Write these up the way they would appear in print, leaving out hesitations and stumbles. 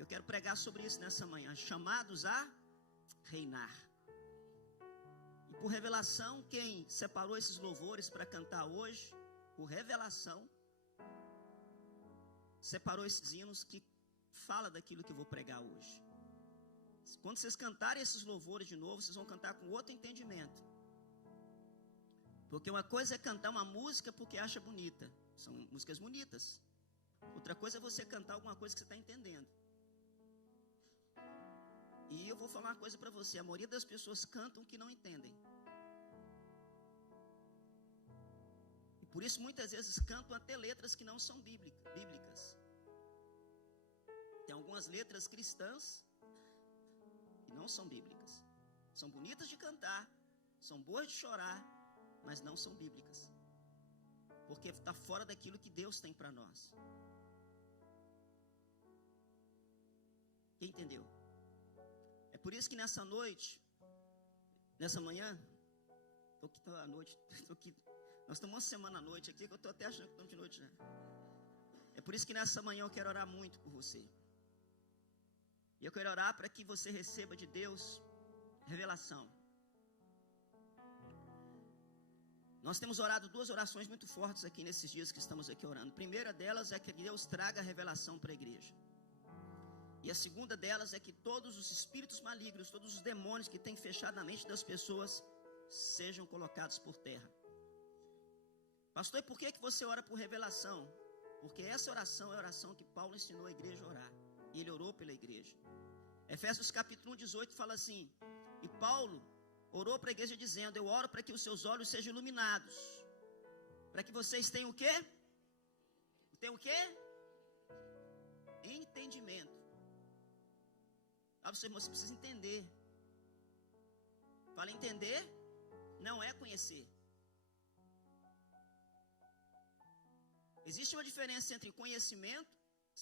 Eu quero pregar sobre isso nessa manhã. Chamados a reinar. E por revelação, quem separou esses louvores para cantar hoje, por revelação, separou esses hinos que fala daquilo que eu vou pregar hoje. Quando vocês cantarem esses louvores de novo, vocês vão cantar com outro entendimento. Porque uma coisa é cantar uma música porque acha bonita. São músicas bonitas. Outra coisa é você cantar alguma coisa que você está entendendo. E eu vou falar uma coisa para você. A maioria das pessoas cantam o que não entendem. E por isso muitas vezes cantam até letras que não são bíblicas. Tem algumas letras cristãs que não são bíblicas. São bonitas de cantar, são boas de chorar, mas não são bíblicas. Porque está fora daquilo que Deus tem para nós. Quem entendeu? É por isso que nessa noite, nessa manhã, nós estamos uma semana à noite aqui, que eu estou até achando que estamos de noite já. É por isso que nessa manhã eu quero orar muito por você. E eu quero orar para que você receba de Deus revelação. Nós temos orado 2 orações muito fortes aqui nesses dias que estamos aqui orando. A primeira delas é que Deus traga a revelação para a igreja. E a segunda delas é que todos os espíritos malignos, todos os demônios que têm fechado a mente das pessoas, sejam colocados por terra. Pastor, e por que você ora por revelação? Porque essa oração é a oração que Paulo ensinou a igreja a orar. E ele orou pela igreja. Efésios capítulo 1, 18 fala assim: e Paulo orou para a igreja dizendo: eu oro para que os seus olhos sejam iluminados, para que vocês tenham o quê? Tenham o quê? Entendimento. Você precisa entender. Fala, entender não é conhecer. Existe uma diferença entre conhecimento,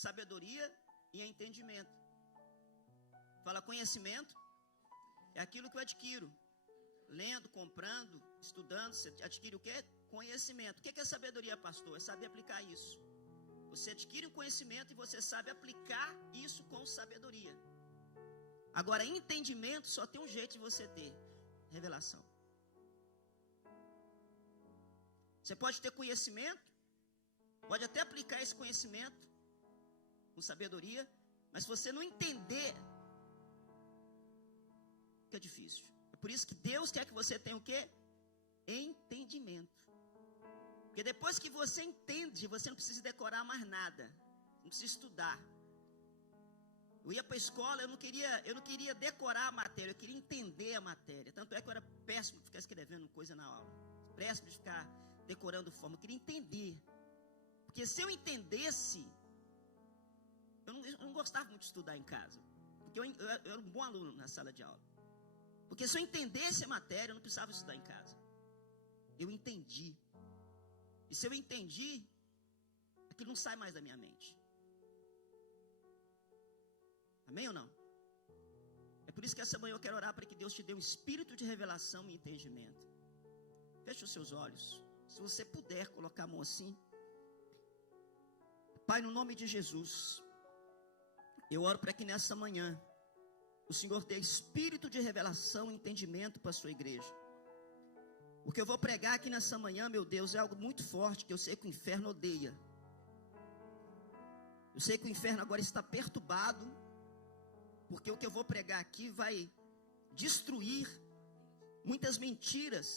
sabedoria e entendimento. Fala, conhecimento é aquilo que eu adquiro. Lendo, comprando, estudando, você adquire o quê? Conhecimento. O que é sabedoria, pastor? É saber aplicar isso. Você adquire um conhecimento e você sabe aplicar isso com sabedoria. Agora, entendimento só tem um jeito de você ter: revelação. Você pode ter conhecimento, pode até aplicar esse conhecimento com sabedoria, mas se você não entender, fica difícil. É por isso que Deus quer que você tenha o quê? Entendimento. Porque depois que você entende, você não precisa decorar mais nada, não precisa estudar. Eu ia para a escola, eu não queria decorar a matéria, eu queria entender a matéria. Tanto é que eu era péssimo de ficar escrevendo coisa na aula, péssimo de ficar decorando forma. Eu queria entender. Porque se eu entendesse, eu não gostava muito de estudar em casa. Porque eu era um bom aluno na sala de aula. Porque se eu entendesse a matéria, eu não precisava estudar em casa. Eu entendi. E se eu entendi, aquilo não sai mais da minha mente. Amém ou não? É por isso que essa manhã eu quero orar para que Deus te dê um espírito de revelação e entendimento. Feche os seus olhos. Se você puder colocar a mão assim. Pai, no nome de Jesus, eu oro para que nessa manhã o Senhor dê espírito de revelação e entendimento para a sua igreja. O que eu vou pregar aqui nessa manhã, meu Deus, é algo muito forte que eu sei que o inferno odeia. Eu sei que o inferno agora está perturbado, porque o que eu vou pregar aqui vai destruir muitas mentiras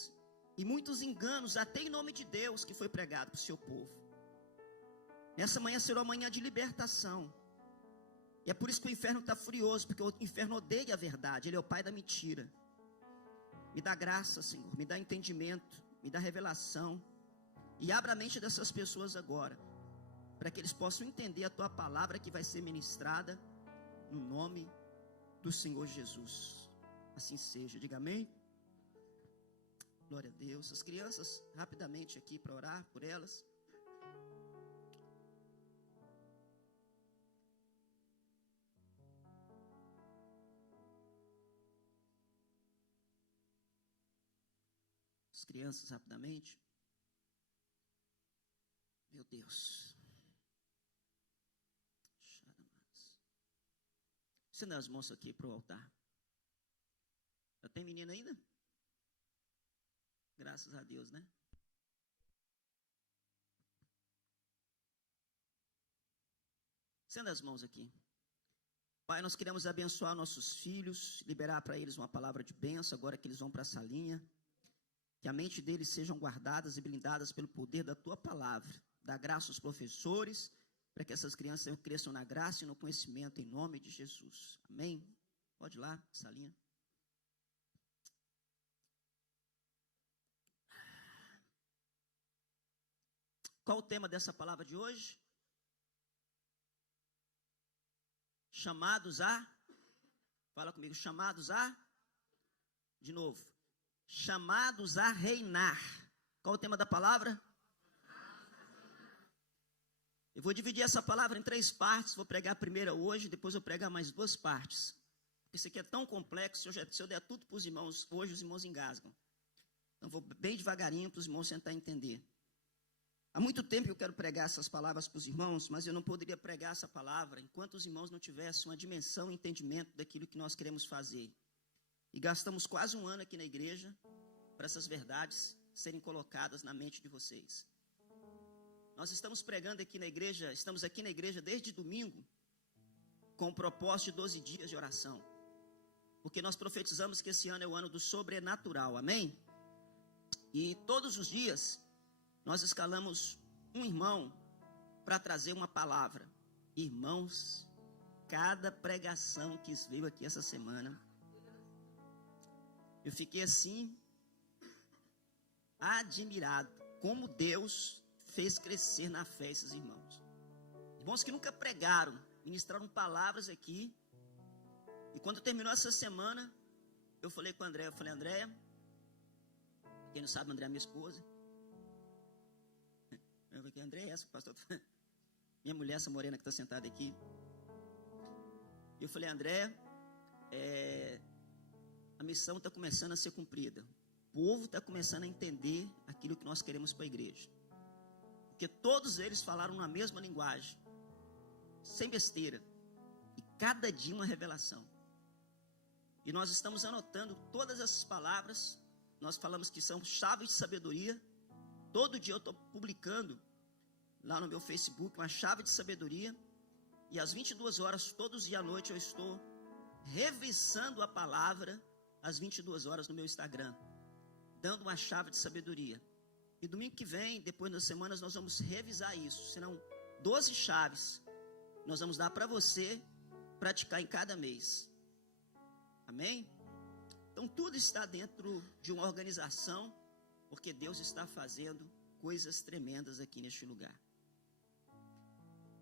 e muitos enganos, até em nome de Deus, que foi pregado para o seu povo. Essa manhã será uma manhã de libertação. E é por isso que o inferno está furioso, porque o inferno odeia a verdade, ele é o pai da mentira. Me dá graça, Senhor, me dá entendimento, me dá revelação. E abra a mente dessas pessoas agora, para que eles possam entender a tua palavra que vai ser ministrada no nome do Senhor Jesus. Assim seja, diga amém. Glória a Deus. As crianças, rapidamente aqui para orar por elas. As crianças, rapidamente. Meu Deus. Estenda as mãos aqui para o altar. Já tem menina ainda? Graças a Deus, né? Estenda as mãos aqui. Pai, nós queremos abençoar nossos filhos, liberar para eles uma palavra de bênção, agora que eles vão para a salinha. Que a mente deles sejam guardadas e blindadas pelo poder da Tua palavra. Dá graça aos professores, para que essas crianças cresçam na graça e no conhecimento, em nome de Jesus. Amém? Pode ir lá, salinha. Qual o tema dessa palavra de hoje? Chamados a, fala comigo, chamados a, de novo, chamados a reinar. Qual o tema da palavra? Eu vou dividir essa palavra em 3 partes, vou pregar a primeira hoje, depois eu pregar mais 2 partes. Porque isso aqui é tão complexo, se eu der tudo para os irmãos, hoje os irmãos engasgam. Então vou bem devagarinho para os irmãos tentar entender. Há muito tempo que eu quero pregar essas palavras para os irmãos, mas eu não poderia pregar essa palavra enquanto os irmãos não tivessem uma dimensão e entendimento daquilo que nós queremos fazer. E gastamos quase um ano aqui na igreja para essas verdades serem colocadas na mente de vocês. Nós estamos pregando aqui na igreja, estamos aqui na igreja desde domingo, com o propósito de 12 dias de oração. Porque nós profetizamos que esse ano é o ano do sobrenatural, amém? E todos os dias nós escalamos um irmão para trazer uma palavra. Irmãos, cada pregação que veio aqui essa semana, eu fiquei assim, admirado, como Deus fez crescer na fé esses irmãos. Irmãos que nunca pregaram, ministraram palavras aqui. E quando terminou essa semana, eu falei com a Andréia, Andréia, quem não sabe, Andréia é minha esposa. Eu falei, Andréia é essa, pastor? Minha mulher, essa morena que está sentada aqui. Eu falei, Andréia, a missão está começando a ser cumprida. O povo está começando a entender aquilo que nós queremos para a igreja. Porque todos eles falaram na mesma linguagem, sem besteira. E cada dia uma revelação. E nós estamos anotando todas essas palavras. Nós falamos que são chaves de sabedoria. Todo dia eu estou publicando lá no meu Facebook uma chave de sabedoria. E às 22 horas, todos os dias à noite, eu estou revisando a palavra às 22 horas no meu Instagram, dando uma chave de sabedoria. E domingo que vem, depois das semanas, nós vamos revisar isso. Serão 12 chaves. Nós vamos dar para você praticar em cada mês. Amém? Então tudo está dentro de uma organização, porque Deus está fazendo coisas tremendas aqui neste lugar.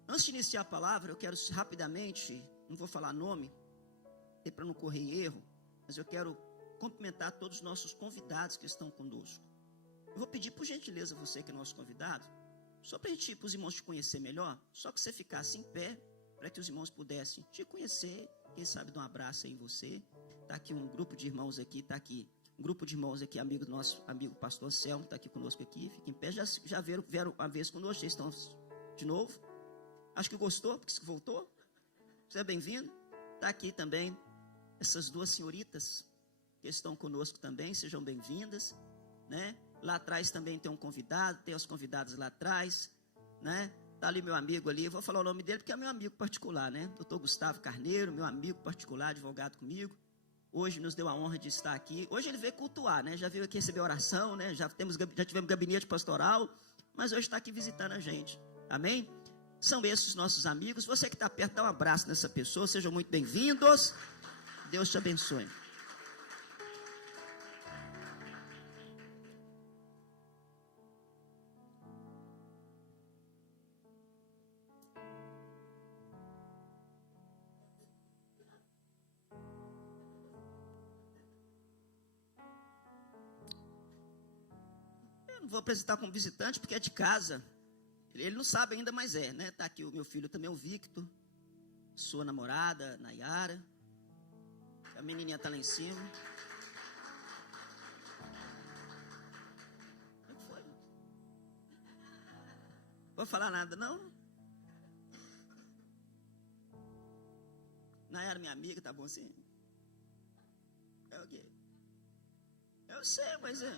Antes de iniciar a palavra, eu quero rapidamente, não vou falar nome, para não correr erro, mas eu quero cumprimentar todos os nossos convidados que estão conosco. Eu vou pedir por gentileza você que é nosso convidado, só para os irmãos te conhecer melhor, só que você ficasse em pé, para que os irmãos pudessem te conhecer, quem sabe dar um abraço aí em você. Está aqui um grupo de irmãos aqui, está aqui um grupo de irmãos aqui, amigo do nosso amigo pastor Selmo, está aqui conosco aqui, fica em pé, já vieram uma vez conosco, já estão de novo. Acho que gostou, porque voltou. Seja bem-vindo. Está aqui também essas 2 senhoritas que estão conosco também, sejam bem-vindas, né? Lá atrás também tem um convidado, tem os convidados lá atrás, né? Está ali meu amigo ali, eu vou falar o nome dele porque é meu amigo particular, né? Doutor Gustavo Carneiro, meu amigo particular, advogado comigo. Hoje nos deu a honra de estar aqui. Hoje ele veio cultuar, né? Já veio aqui receber oração, né? Já tivemos gabinete pastoral, mas hoje está aqui visitando a gente. Amém? São esses nossos amigos. Você que está perto, dá um abraço nessa pessoa. Sejam muito bem-vindos. Deus te abençoe. Eu não vou apresentar como visitante porque é de casa. Ele não sabe ainda, mas né? Está aqui o meu filho também, o Victor. Sua namorada, Nayara. A menininha está lá em cima. O que foi? Vou falar nada, não? Nayara, minha amiga, tá bom assim? É o quê? Eu sei, mas é.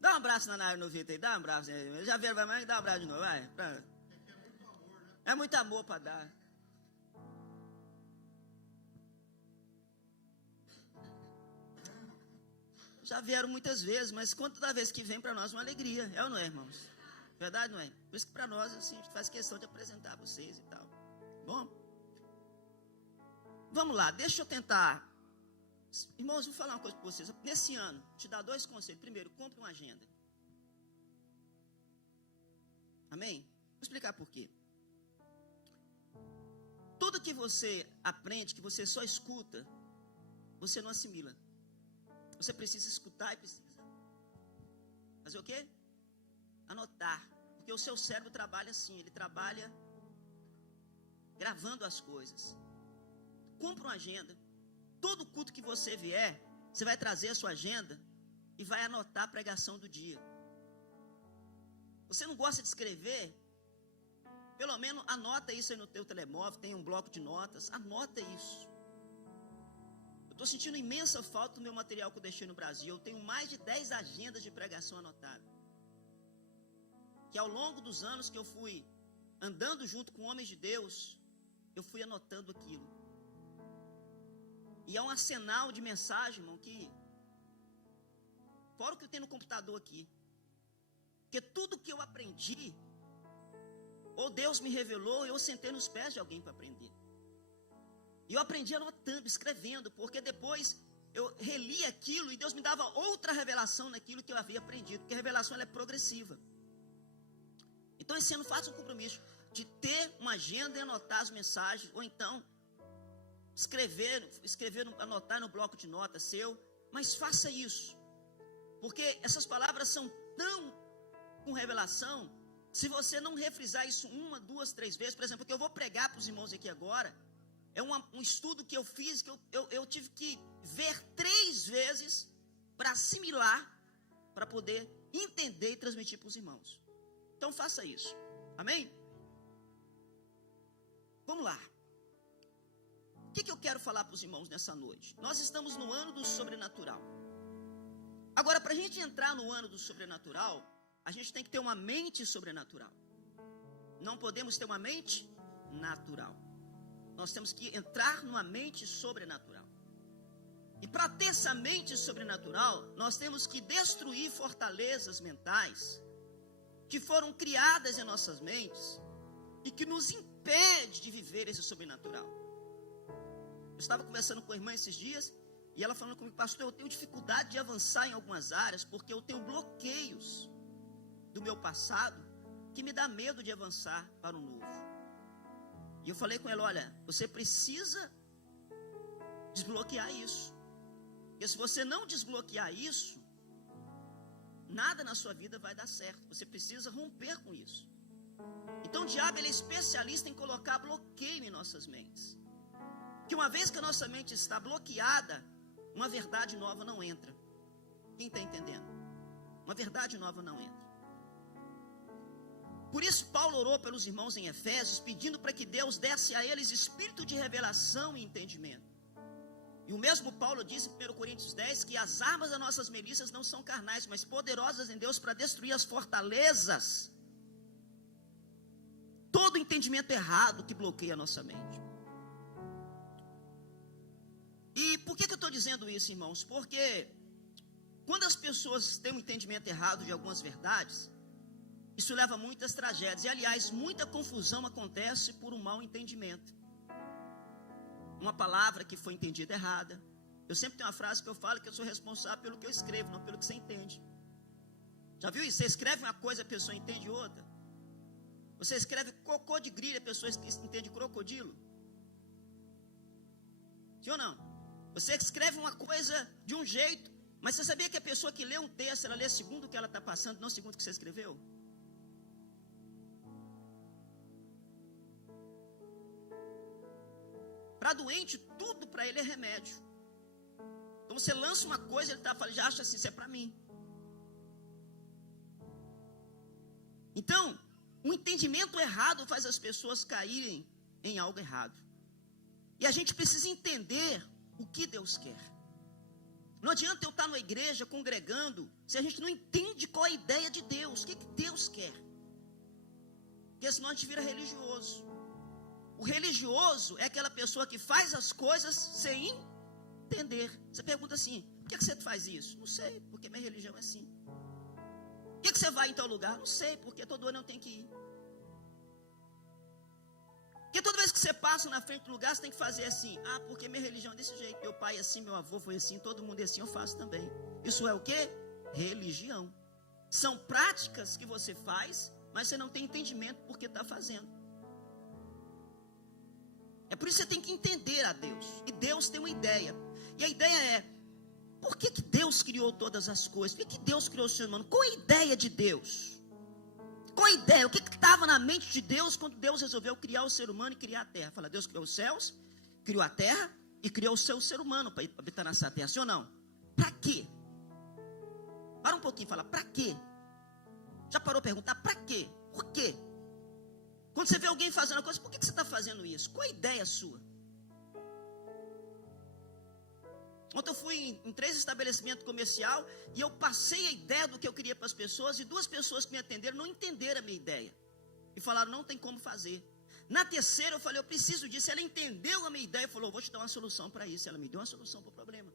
Dá um abraço na Nayara no vídeo aí, dá um abraço. Já viram, vai, dá um abraço de novo, vai. É muito amor para dar. Já vieram muitas vezes, mas toda vez que vem para nós uma alegria, é ou não é, irmãos? Verdade, não é? Por isso que para nós, assim, a gente faz questão de apresentar vocês e tal. Bom? Vamos lá, deixa eu tentar. Irmãos, vou falar uma coisa para vocês. Nesse ano, te dar 2 conselhos. Primeiro, compre uma agenda. Amém? Vou explicar por quê. Tudo que você aprende, que você só escuta, você não assimila. Você precisa escutar e precisa fazer o quê? Anotar. Porque o seu cérebro trabalha assim, ele trabalha gravando as coisas. Compra uma agenda. Todo culto que você vier, você vai trazer a sua agenda e vai anotar a pregação do dia. Você não gosta de escrever? Pelo menos anota isso aí no teu telemóvel, tem um bloco de notas, anota isso. Eu estou sentindo imensa falta do meu material que eu deixei no Brasil. Eu tenho mais de 10 agendas de pregação anotadas. Que ao longo dos anos que eu fui andando junto com homens de Deus, eu fui anotando aquilo. E é um arsenal de mensagem, irmão, que... Fora o que eu tenho no computador aqui. Porque tudo que eu aprendi, ou Deus me revelou, eu sentei nos pés de alguém para aprender. E eu aprendi anotando, escrevendo, porque depois eu reli aquilo e Deus me dava outra revelação naquilo que eu havia aprendido, porque a revelação ela é progressiva. Então esse ano faça um compromisso de ter uma agenda e anotar as mensagens, ou então escrever, anotar no bloco de notas seu, mas faça isso, porque essas palavras são tão com revelação. Se você não refrisar isso 1, 2, 3 vezes, por exemplo, o que eu vou pregar para os irmãos aqui agora, é um estudo que eu fiz, que eu tive que ver 3 vezes para assimilar, para poder entender e transmitir para os irmãos. Então faça isso, amém? Vamos lá. O que eu quero falar para os irmãos nessa noite? Nós estamos no ano do sobrenatural. Agora, para a gente entrar no ano do sobrenatural, a gente tem que ter uma mente sobrenatural. Não podemos ter uma mente natural. Nós temos que entrar numa mente sobrenatural. E para ter essa mente sobrenatural, nós temos que destruir fortalezas mentais que foram criadas em nossas mentes e que nos impede de viver esse sobrenatural. Eu estava conversando com a irmã esses dias e ela falando comigo: pastor, eu tenho dificuldade de avançar em algumas áreas porque eu tenho bloqueios do meu passado que me dá medo de avançar para o novo. E eu falei com ela: olha, você precisa desbloquear isso, porque se você não desbloquear isso, nada na sua vida vai dar certo. Você precisa romper com isso. Então o diabo ele é especialista em colocar bloqueio em nossas mentes, que uma vez que a nossa mente está bloqueada, uma verdade nova não entra. Quem está entendendo? Uma verdade nova não entra. Por isso Paulo orou pelos irmãos em Efésios, pedindo para que Deus desse a eles espírito de revelação e entendimento. E o mesmo Paulo disse em 1 Coríntios 10 que as armas das nossas milícias não são carnais, mas poderosas em Deus para destruir as fortalezas. Todo entendimento errado que bloqueia a nossa mente. E por que eu estou dizendo isso, irmãos? Porque quando as pessoas têm um entendimento errado de algumas verdades, isso leva a muitas tragédias. E aliás, muita confusão acontece por um mau entendimento. Uma palavra que foi entendida errada. Eu sempre tenho uma frase que eu falo que eu sou responsável pelo que eu escrevo, não pelo que você entende. Já viu isso? Você escreve uma coisa, a pessoa entende outra. Você escreve cocô de grilo, a pessoa entende crocodilo. Sim ou não? Você escreve uma coisa de um jeito, mas você sabia que a pessoa que lê um texto, ela lê segundo o que ela está passando, não segundo o que você escreveu? Para doente, tudo para ele é remédio. Então você lança uma coisa, ele já acha assim, isso é para mim. Então, o entendimento errado faz as pessoas caírem em algo errado. E a gente precisa entender o que Deus quer. Não adianta eu estar na igreja congregando se a gente não entende qual é a ideia de Deus, o que Deus quer. Porque senão a gente vira religioso. O religioso é aquela pessoa que faz as coisas sem entender. Você pergunta assim, por que você faz isso? Não sei, porque minha religião é assim. Por que você vai em tal lugar? Não sei, porque todo ano eu tenho que ir. Porque toda vez que você passa na frente do lugar, você tem que fazer assim. Ah, porque minha religião é desse jeito. Meu pai é assim, meu avô foi assim, todo mundo é assim, eu faço também. Isso é o quê? Religião. São práticas que você faz, mas você não tem entendimento por que está fazendo. É por isso que você tem que entender a Deus. E Deus tem uma ideia. E a ideia é, por que Deus criou todas as coisas? Por que Deus criou o ser humano? Qual é a ideia de Deus? Qual a ideia? O que estava na mente de Deus quando Deus resolveu criar o ser humano e criar a terra? Fala, Deus criou os céus, criou a terra e criou o seu ser humano para habitar nessa terra, sim ou não? Para quê? Para um pouquinho e fala, para quê? Já parou a perguntar, para quê? Por quê? Quando você vê alguém fazendo uma coisa, por que você está fazendo isso? Qual a ideia sua? Ontem eu fui em 3 estabelecimentos comerciais e eu passei a ideia do que eu queria para as pessoas e 2 pessoas que me atenderam não entenderam a minha ideia. E falaram, não tem como fazer. Na terceira eu falei, eu preciso disso. Ela entendeu a minha ideia e falou, vou te dar uma solução para isso. Ela me deu uma solução para o problema.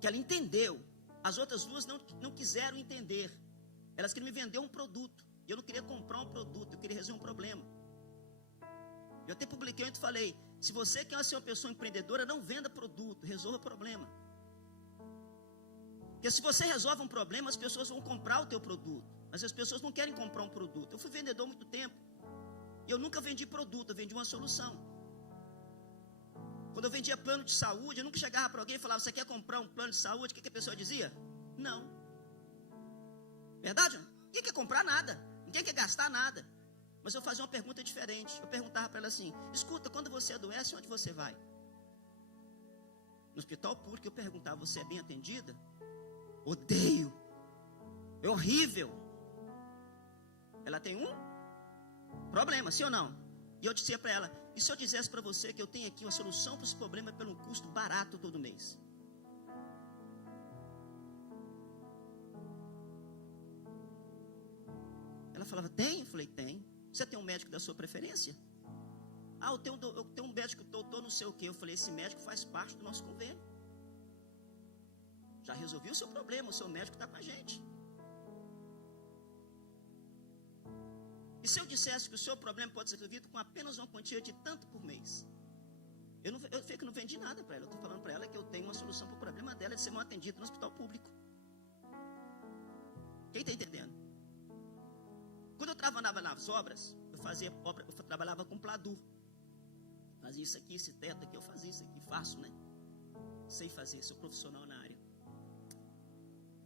Que ela entendeu. As outras 2 não quiseram entender. Elas queriam me vender um produto. E eu não queria comprar um produto, eu queria resolver um problema. Eu até publiquei e falei, se você quer ser uma pessoa empreendedora, não venda produto, resolva o problema. Porque se você resolve um problema, as pessoas vão comprar o teu produto. Mas as pessoas não querem comprar um produto. Eu fui vendedor há muito tempo. E eu nunca vendi produto, eu vendi uma solução. Quando eu vendia plano de saúde, eu nunca chegava para alguém e falava, você quer comprar um plano de saúde? O que a pessoa dizia? Não. Verdade? Ninguém quer comprar nada. Ninguém quer gastar nada. Mas eu fazia uma pergunta diferente. Eu perguntava para ela assim, escuta, quando você adoece, onde você vai? No hospital público eu perguntava, você é bem atendida? Odeio. É horrível. Ela tem um problema, sim ou não? E eu dizia para ela, e se eu dissesse para você que eu tenho aqui uma solução para esse problema pelo custo barato todo mês? Ela falava, tem? Eu falei, tem. Você tem um médico da sua preferência? Ah, eu tenho um médico, doutor não sei o quê. Eu falei, esse médico faz parte do nosso convênio. Já resolvi o seu problema, o seu médico está com a gente. E se eu dissesse que o seu problema pode ser resolvido com apenas uma quantia de tanto por mês? Eu falei que não vendi nada para ela. Eu estou falando para ela que eu tenho uma solução para o problema dela de ser mal atendida no hospital público. Quem está entendendo? Quando eu trabalhava nas obras, eu trabalhava com pladur. Fazia isso aqui, esse teto aqui, eu fazia isso aqui, faço, né? Sei fazer, sou profissional na área.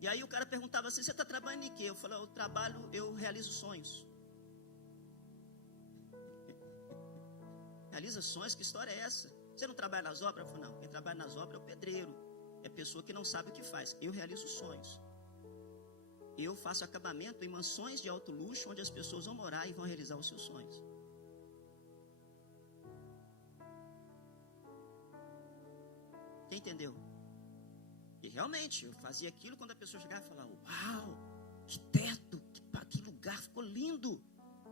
E aí o cara perguntava assim, você está trabalhando em quê? Eu falei, eu realizo sonhos. Realiza sonhos, que história é essa? Você não trabalha nas obras? Eu falei, não, quem trabalha nas obras é o pedreiro. É pessoa que não sabe o que faz. Eu realizo sonhos. Eu faço acabamento em mansões de alto luxo, onde as pessoas vão morar e vão realizar os seus sonhos. Quem entendeu? E realmente, eu fazia aquilo quando a pessoa chegava e falava, uau, que teto, que lugar, ficou lindo.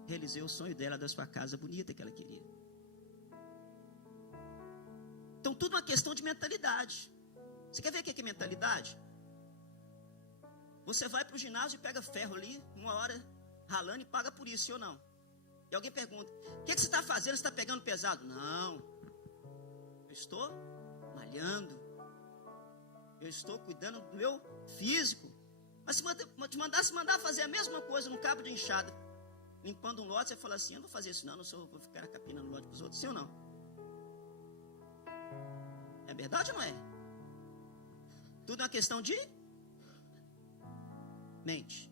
Realizei o sonho dela da sua casa bonita que ela queria. Então, tudo uma questão de mentalidade. Você quer ver o que é mentalidade? Você vai para o ginásio e pega ferro ali, 1 hora ralando e paga por isso, sim ou não? E alguém pergunta, o que você está fazendo? Você está pegando pesado? Não, eu estou malhando. Eu estou cuidando do meu físico. Mas se te mandar fazer a mesma coisa num cabo de enxada, limpando um lote, você fala assim, eu não vou fazer isso não, vou ficar capinando lote para os outros, sim ou não? É verdade ou não é? Tudo é uma questão de mente.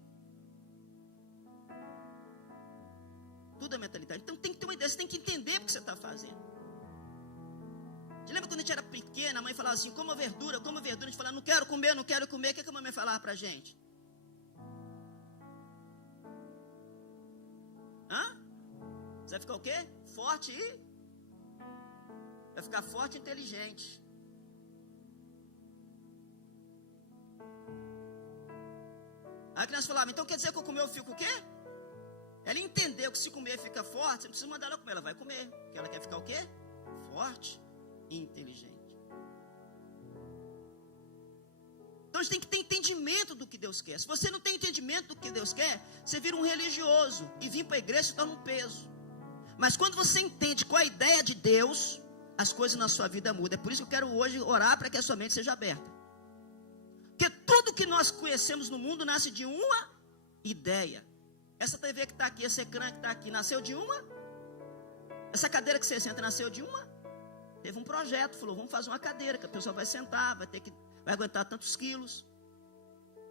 Tudo é mentalidade. Então tem que ter uma ideia, você tem que entender o que você está fazendo. Você lembra quando a gente era pequena, a mãe falava assim, coma verdura, a gente falava, não quero comer, o que a mamãe falava pra gente? Você vai ficar o quê? Forte e... Vai ficar forte e inteligente. Aí a criança falava, então quer dizer que eu comer eu fico o quê? Ela entendeu que se comer fica forte, você não precisa mandar ela comer, ela vai comer. Porque ela quer ficar o quê? Forte e inteligente. Então a gente tem que ter entendimento do que Deus quer. Se você não tem entendimento do que Deus quer, você vira um religioso. E vir para a igreja se torna um peso. Mas quando você entende qual é a ideia de Deus, as coisas na sua vida mudam. É por isso que eu quero hoje orar para que a sua mente seja aberta. Porque tudo que nós conhecemos no mundo nasce de uma ideia. Essa TV que está aqui, esse ecrã que está aqui, nasceu de uma? Essa cadeira que você senta nasceu de uma? Teve um projeto, falou, vamos fazer uma cadeira, que a pessoa vai sentar, vai aguentar tantos quilos.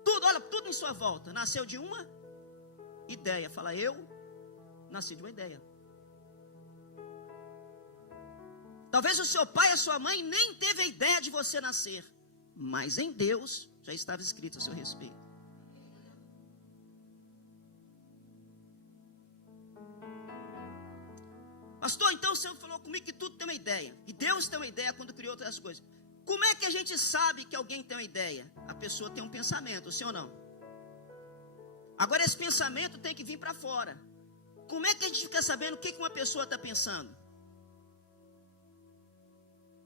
Tudo, olha, tudo em sua volta, nasceu de uma ideia. Fala, eu nasci de uma ideia. Talvez o seu pai e a sua mãe nem teve a ideia de você nascer, mas em Deus já estava escrito a seu respeito. Pastor, então o Senhor falou comigo que tudo tem uma ideia. E Deus tem uma ideia quando criou outras coisas. Como é que a gente sabe que alguém tem uma ideia? A pessoa tem um pensamento, sim ou não? Agora esse pensamento tem que vir para fora. Como é que a gente fica sabendo o que uma pessoa está pensando?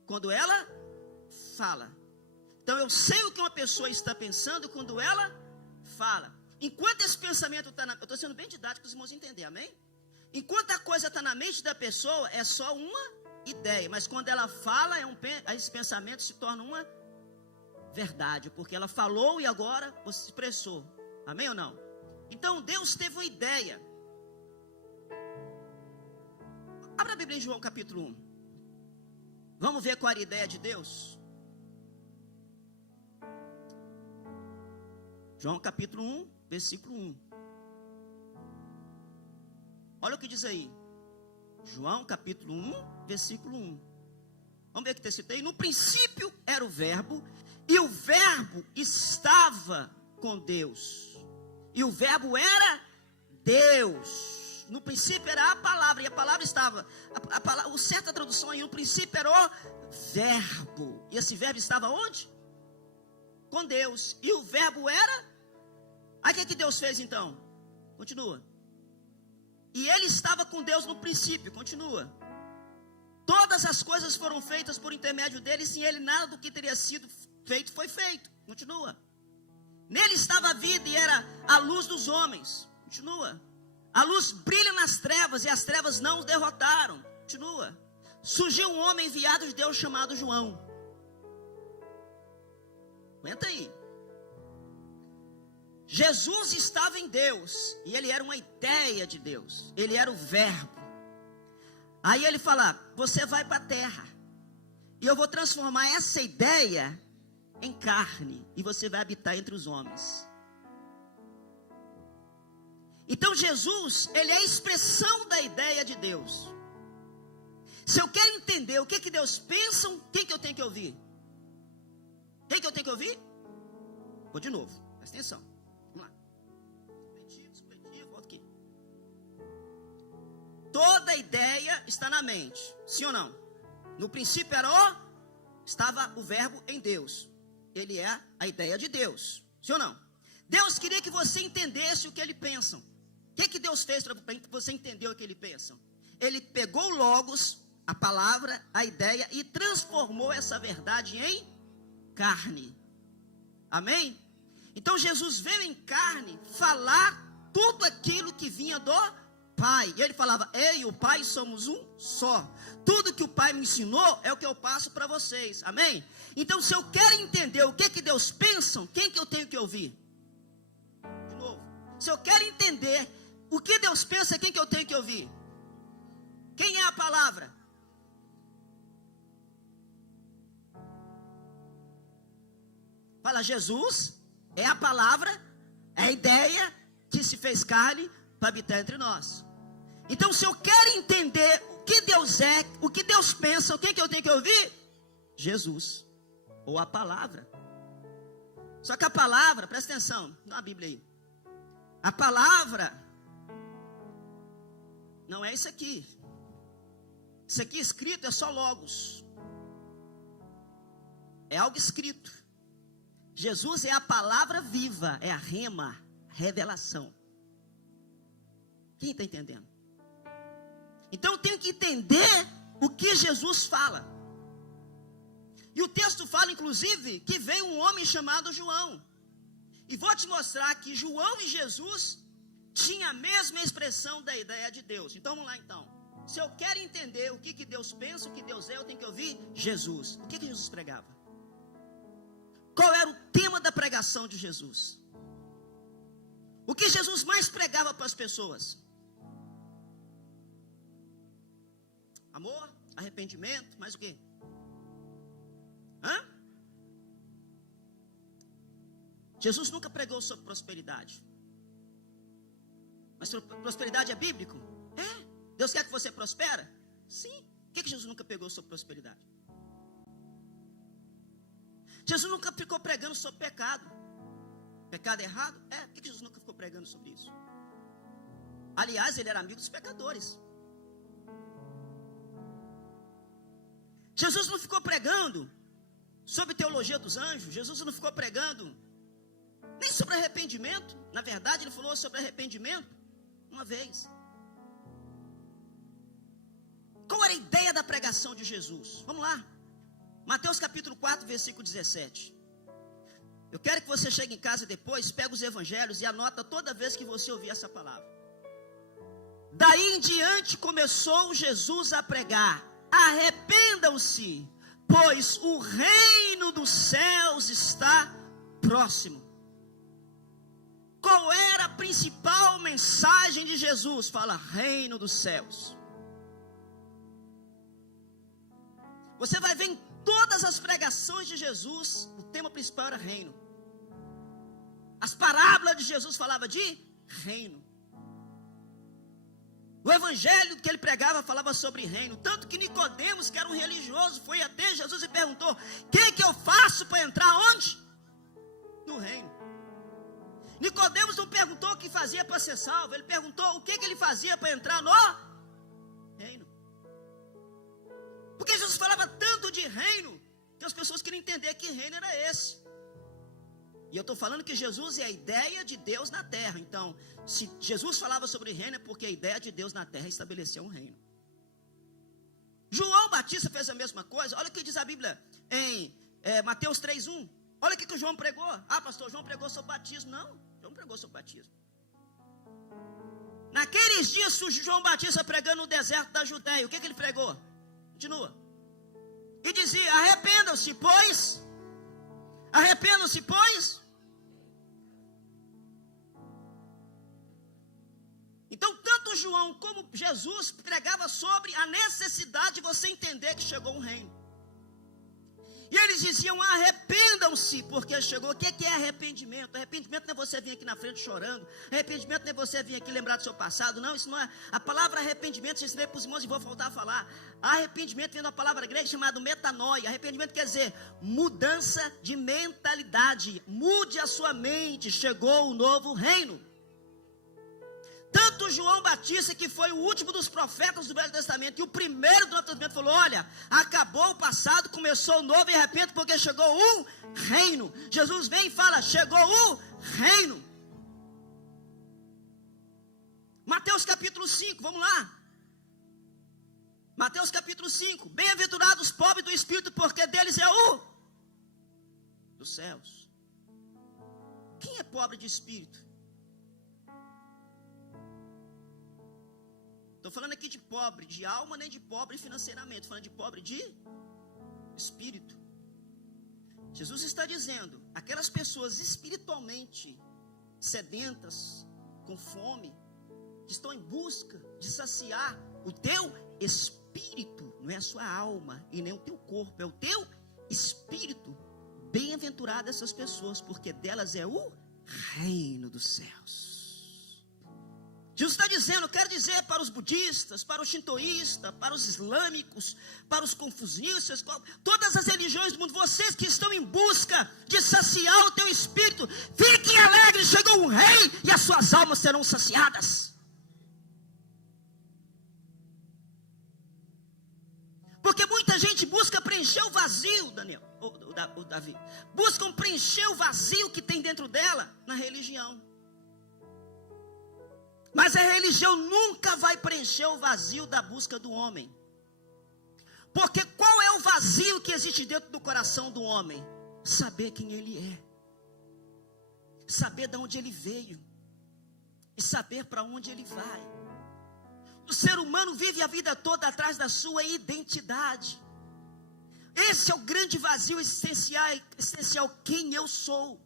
Quando ela fala. Então eu sei o que uma pessoa está pensando quando ela fala. Enquanto esse pensamento está na... Eu estou sendo bem didático para os irmãos entenderem, amém? Enquanto a coisa está na mente da pessoa, é só uma ideia. Mas quando ela fala, esse pensamento se torna uma verdade. Porque ela falou e agora você se expressou. Amém ou não? Então Deus teve uma ideia. Abra a Bíblia em João capítulo 1. Vamos ver qual era a ideia de Deus. João capítulo 1, versículo 1. Olha o que diz aí. João capítulo 1, versículo 1. Vamos ver o que está escrito aí. No princípio era o verbo, e o verbo estava com Deus. E o verbo era Deus. No princípio era a palavra, e a palavra estava... O certa tradução aí, no princípio era o verbo. E esse verbo estava onde? Com Deus. E o verbo era... Aí o que Deus fez então? Continua. E ele estava com Deus no princípio, continua. Todas as coisas foram feitas por intermédio dele, e sem ele nada do que teria sido feito foi feito, continua. Nele estava a vida e era a luz dos homens, continua. A luz brilha nas trevas e as trevas não os derrotaram, continua. Surgiu um homem enviado de Deus chamado João. Aguenta aí. Jesus estava em Deus, e ele era uma ideia de Deus, ele era o verbo. Aí ele fala, você vai para a terra, e eu vou transformar essa ideia em carne, e você vai habitar entre os homens. Então Jesus, ele é a expressão da ideia de Deus. Se eu quero entender o que Deus pensa, quem que eu tenho que ouvir? Quem que eu tenho que ouvir? Vou de novo, presta atenção. Toda ideia está na mente, sim ou não? No princípio estava o verbo em Deus. Ele é a ideia de Deus, sim ou não? Deus queria que você entendesse o que ele pensa. O que Deus fez para você entender o que ele pensa? Ele pegou o logos, a palavra, a ideia, e transformou essa verdade em carne. Amém? Então Jesus veio em carne falar tudo aquilo que vinha do Pai. E ele falava, eu e o Pai somos um só. Tudo que o Pai me ensinou é o que eu passo para vocês. Amém? Então se eu quero entender o que Deus pensa, quem que eu tenho que ouvir? De novo. Se eu quero entender o que Deus pensa, quem que eu tenho que ouvir? Quem é a palavra? Fala, Jesus é a palavra, é a ideia que se fez carne para habitar entre nós. Então se eu quero entender o que Deus é, o que Deus pensa, o que eu tenho que ouvir? Jesus, ou a palavra. Só que a palavra, presta atenção, dá uma Bíblia aí. A palavra Não é isso aqui. Isso aqui escrito é só logos. É algo escrito. Jesus é a palavra viva, é a rema, revelação. Quem está entendendo? Então eu tenho que entender o que Jesus fala. E o texto fala, inclusive, que veio um homem chamado João. E vou te mostrar que João e Jesus tinham a mesma expressão da ideia de Deus. Então vamos lá então. Se eu quero entender o que Deus pensa, o que Deus é, eu tenho que ouvir Jesus. O que Jesus pregava? Qual era o tema da pregação de Jesus? O que Jesus mais pregava para as pessoas? Amor, arrependimento, mais o quê? Jesus nunca pregou sobre prosperidade. Mas prosperidade é bíblico? É. Deus quer que você prospere? Sim. Por que Jesus nunca pregou sobre prosperidade? Jesus nunca ficou pregando sobre pecado. Pecado é errado? É. Por que Jesus nunca ficou pregando sobre isso? Aliás, ele era amigo dos pecadores. Jesus não ficou pregando sobre teologia dos anjos. Jesus não ficou pregando nem sobre arrependimento. Na verdade, ele falou sobre arrependimento uma vez. Qual era a ideia da pregação de Jesus? Vamos lá. Mateus capítulo 4, versículo 17. Eu quero que você chegue em casa depois, pega os evangelhos e anota toda vez que você ouvir essa palavra. Daí em diante começou Jesus a pregar: arrependam-se, pois o reino dos céus está próximo. Qual era a principal mensagem de Jesus? Fala, reino dos céus. Você vai ver em todas as pregações de Jesus, o tema principal era reino. As parábolas de Jesus falavam de reino. O evangelho que ele pregava falava sobre reino. Tanto que Nicodemos, que era um religioso, foi até Jesus e perguntou: o que eu faço para entrar onde? No reino. Nicodemos não perguntou o que fazia para ser salvo. Ele perguntou o que ele fazia para entrar no reino. Porque Jesus falava tanto de reino, que as pessoas queriam entender que reino era esse. E eu estou falando que Jesus é a ideia de Deus na terra. Então, se Jesus falava sobre reino, é porque a ideia de Deus na terra estabeleceu um reino. João Batista fez a mesma coisa. Olha o que diz a Bíblia em Mateus 3:1. Olha o que o João pregou. Ah, pastor, João pregou sobre batismo. Não, João não pregou sobre batismo. Naqueles dias, João Batista pregando no deserto da Judéia. O que ele pregou? Continua. E dizia: arrependam-se, pois. Arrependam-se, pois. Então, tanto João como Jesus pregava sobre a necessidade de você entender que chegou um reino. E eles diziam: arrependam-se, porque chegou. O que é arrependimento? Arrependimento não é você vir aqui na frente chorando. Arrependimento não é você vir aqui lembrar do seu passado. Não, isso não é. A palavra arrependimento, se ensinei para os irmãos e vou voltar a falar. Arrependimento vem da palavra grega chamada metanoia. Arrependimento quer dizer mudança de mentalidade. Mude a sua mente, chegou o novo reino. Tanto João Batista, que foi o último dos profetas do Velho Testamento, e o primeiro do Novo Testamento, falou: olha, acabou o passado, começou o novo, e arrependo porque chegou o reino. Jesus vem e fala: chegou o reino. Mateus capítulo 5, vamos lá. Mateus capítulo 5. Bem-aventurados os pobres do espírito, porque deles é o dos céus. Quem é pobre de espírito? Estou falando aqui de pobre de alma, nem de pobre financeiramente. Estou falando de pobre de espírito. Jesus está dizendo: aquelas pessoas espiritualmente sedentas, com fome, que estão em busca de saciar o teu espírito, não é a sua alma e nem o teu corpo, é o teu espírito. Bem-aventurado essas pessoas, porque delas é o reino dos céus. Jesus está dizendo: quero dizer para os budistas, para os shintoístas, para os islâmicos, para os confucionistas, todas as religiões do mundo, vocês que estão em busca de saciar o teu espírito, fiquem alegres, chegou um rei e as suas almas serão saciadas. preencher o vazio, Daniel, o Davi. Buscam preencher o vazio que tem dentro dela na religião. Mas a religião nunca vai preencher o vazio da busca do homem. Porque qual é o vazio que existe dentro do coração do homem? Saber quem ele é. Saber de onde ele veio. E saber para onde ele vai. O ser humano vive a vida toda atrás da sua identidade. Esse é o grande vazio essencial, quem eu sou.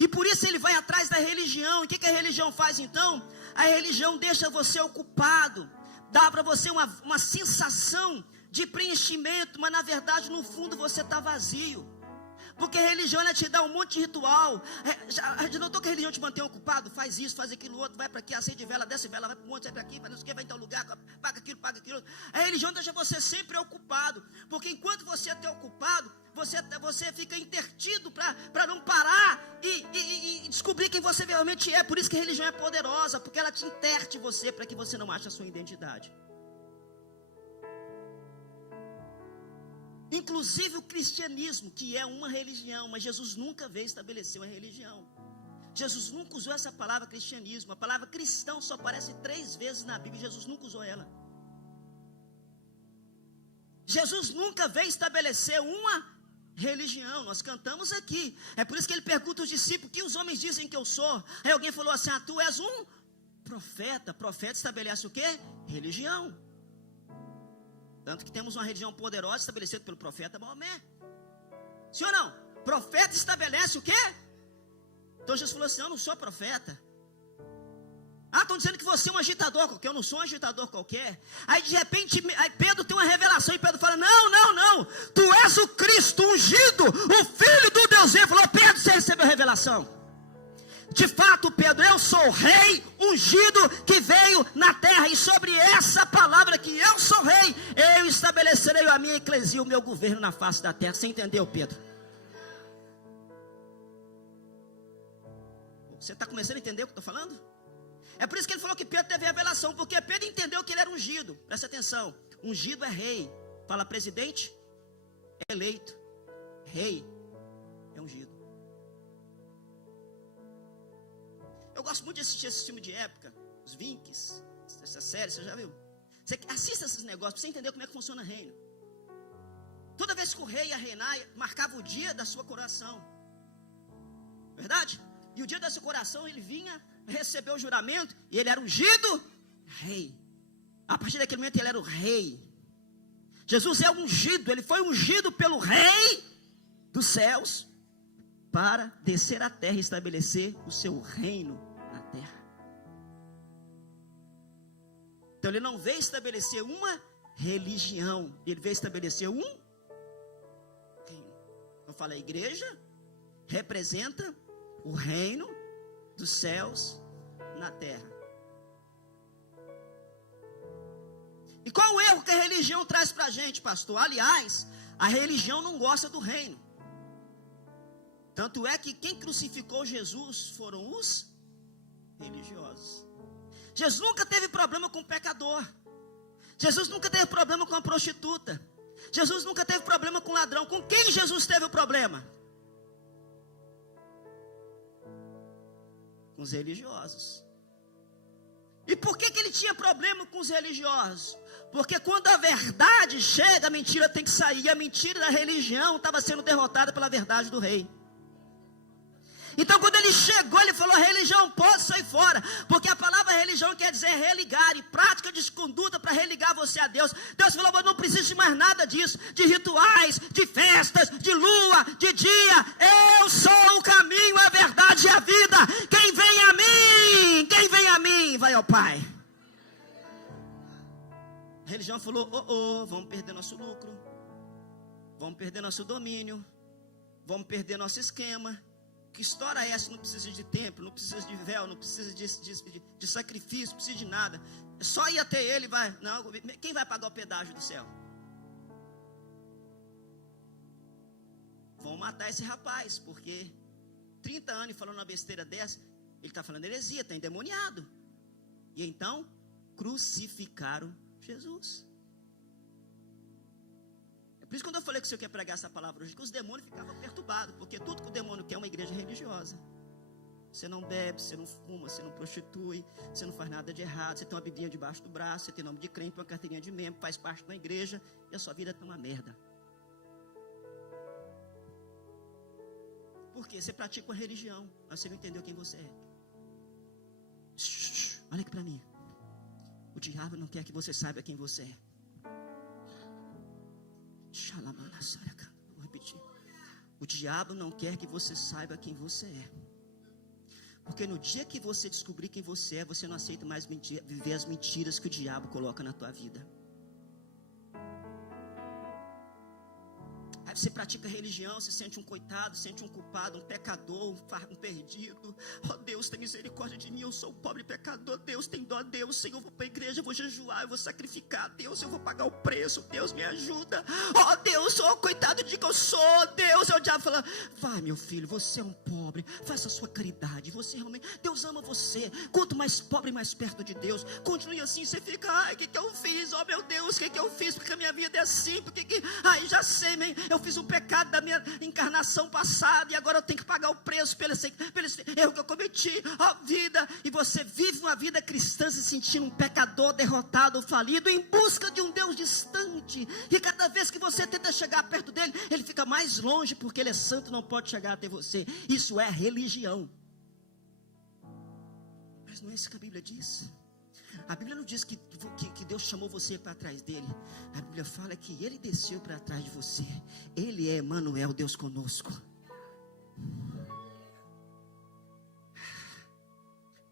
E por isso ele vai atrás da religião. E o que a religião faz então? A religião deixa você ocupado, dá para você uma sensação de preenchimento, mas na verdade no fundo você está vazio. Porque a religião ela te dá um monte de ritual. Já notou que a religião te mantém ocupado? Faz isso, faz aquilo outro, vai para aqui, acende vela, desce vela, vai para um monte, vai para aqui, vai não sei o que, vai em tal lugar, paga aquilo. A religião deixa você sempre ocupado. Porque enquanto você está ocupado, você fica intertido para não parar e descobrir quem você realmente é. Por isso que a religião é poderosa, porque ela te interte você para que você não ache a sua identidade. Inclusive o cristianismo, que é uma religião, mas Jesus nunca veio estabelecer uma religião. Jesus nunca usou essa palavra cristianismo. A palavra cristão só aparece 3 vezes na Bíblia, Jesus nunca usou ela. Jesus nunca veio estabelecer uma religião. Nós cantamos aqui. É por isso que ele pergunta aos discípulos: que os homens dizem que eu sou? Aí alguém falou assim: tu és um profeta. Profeta estabelece o quê? Religião. Tanto que temos uma religião poderosa estabelecida pelo profeta Maomé. Sim ou não? Profeta estabelece o quê? Então Jesus falou assim: eu não sou profeta. Estão dizendo que você é um agitador qualquer. Eu não sou um agitador qualquer. Aí de repente, Pedro tem uma revelação. E Pedro fala: não. Tu és o Cristo ungido, o Filho do Deus vivo. Falou: Pedro, você recebeu a revelação. De fato, Pedro, eu sou o rei ungido que veio na terra. E sobre essa palavra que eu sou rei, eu estabelecerei a minha eclesia, o meu governo na face da terra. Você entendeu, Pedro? Você está começando a entender o que eu estou falando? É por isso que ele falou que Pedro teve revelação. Porque Pedro entendeu que ele era ungido. Presta atenção. Ungido é rei. Fala presidente, é eleito. Rei é ungido. Eu gosto muito de assistir esse filme de época, os Vinks, essa série, você já viu? Você assista esses negócios para você entender como é que funciona o reino. Toda vez que o rei ia reinar, marcava o dia da sua coroação. Verdade? E o dia da sua coroação, ele vinha receber o juramento, e ele era ungido rei. A partir daquele momento, ele era o rei. Jesus é ungido, ele foi ungido pelo rei dos céus, para descer à terra e estabelecer o seu reino na terra. Então ele não veio estabelecer uma religião, ele veio estabelecer um reino. Eu falo, a igreja representa o reino dos céus na terra. E qual o erro que a religião traz para a gente, pastor? Aliás, a religião não gosta do reino. Tanto é que quem crucificou Jesus foram os religiosos. Jesus nunca teve problema com o pecador. Jesus nunca teve problema com a prostituta. Jesus nunca teve problema com o ladrão. Com quem Jesus teve o problema? Com os religiosos. E por que ele tinha problema com os religiosos? Porque quando a verdade chega, a mentira tem que sair. E a mentira da religião estava sendo derrotada pela verdade do rei. Então quando ele chegou, ele falou: a religião pode sair fora. Porque a palavra religião quer dizer religar, e prática de conduta para religar você a Deus. Deus falou: eu não preciso de mais nada disso, de rituais, de festas, de lua, de dia. Eu sou o caminho, a verdade e a vida. Quem vem a mim, vai ao Pai. A religião falou: vamos perder nosso lucro, vamos perder nosso domínio, vamos perder nosso esquema. Que história é essa? Não precisa de templo, não precisa de véu, não precisa de sacrifício, não precisa de nada. É só ir até ele, vai. Não, quem vai pagar o pedágio do céu? Vão matar esse rapaz, porque 30 anos falando uma besteira dessa, ele está falando heresia, está endemoniado. E então, crucificaram Jesus. Por isso, quando eu falei que você quer pregar essa palavra hoje, que os demônios ficavam perturbados, porque tudo que o demônio quer é uma igreja religiosa. Você não bebe, você não fuma, você não prostitui, você não faz nada de errado, você tem uma biblinha debaixo do braço, você tem nome de crente, uma carteirinha de membro, faz parte da igreja, e a sua vida está uma merda. Por quê? Você pratica uma religião, mas você não entendeu quem você é. Olha aqui para mim. O diabo não quer que você saiba quem você é. Vou repetir. O diabo não quer que você saiba quem você é. Porque no dia que você descobrir quem você é, você não aceita mais viver as mentiras que o diabo coloca na tua vida. Aí você pratica religião, se sente um coitado, sente um culpado, um pecador, um perdido. Oh Deus, tem misericórdia de mim, eu sou um pobre pecador. Deus, tem dó, Deus, Senhor, eu vou para a igreja, eu vou jejuar, eu vou sacrificar. Deus, eu vou pagar o preço, Deus, me ajuda. Oh Deus, oh coitado de que eu sou, Deus. E o diabo fala, vai meu filho, você é um pobre, faça a sua caridade. Você realmente, Deus ama você. Quanto mais pobre, mais perto de Deus. Continue assim, você fica, ai, o que eu fiz? Oh meu Deus, o que eu fiz? Porque a minha vida é assim, ai, já sei, eu fiz um pecado da minha encarnação passada e agora eu tenho que pagar o preço pelo erro que eu cometi, vida. E você vive uma vida cristã se sentindo um pecador derrotado, falido, em busca de um Deus distante, e cada vez que você tenta chegar perto dele, ele fica mais longe, porque ele é santo e não pode chegar até você. Isso é religião. Mas não é isso que a Bíblia diz. A Bíblia não diz que Deus chamou você para trás dele. A Bíblia fala que ele desceu para trás de você. Ele é Emanuel, Deus conosco.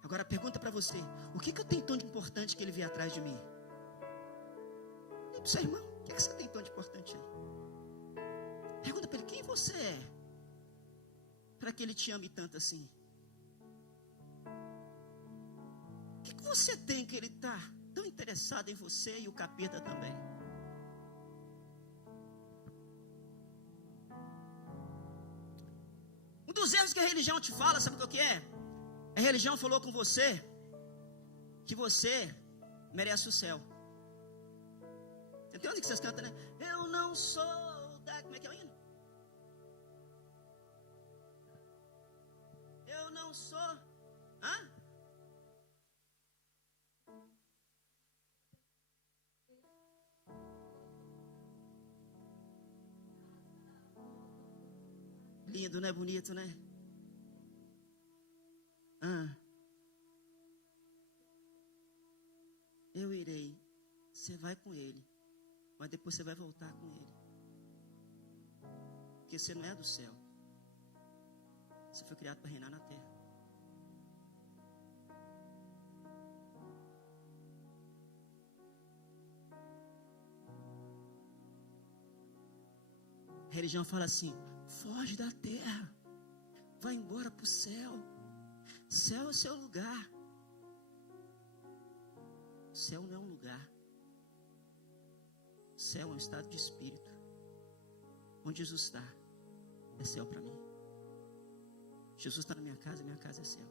Agora pergunta para você, o que eu tenho tão de importante que ele veio atrás de mim? E para o seu irmão, o que você tem tão de importante aí? Pergunta para ele, quem você é? Para que ele te ame tanto assim? O que você tem que ele está tão interessado em você e o capeta também? Um dos erros que a religião te fala, sabe o que é? A religião falou com você que você merece o céu. Tem onde que vocês cantam, né? Eu não sou da... Como é que é o hino? Eu não sou... Hã? Lindo, né? Bonito, né? Eu irei. Você vai com ele, mas depois você vai voltar com ele. Porque você não é do céu. Você foi criado para reinar na terra. A religião fala assim, foge da terra, vai embora para o céu. Céu é o seu lugar. Céu não é um lugar. Céu é um estado de espírito. Onde Jesus está, é céu para mim. Jesus está na minha casa é céu.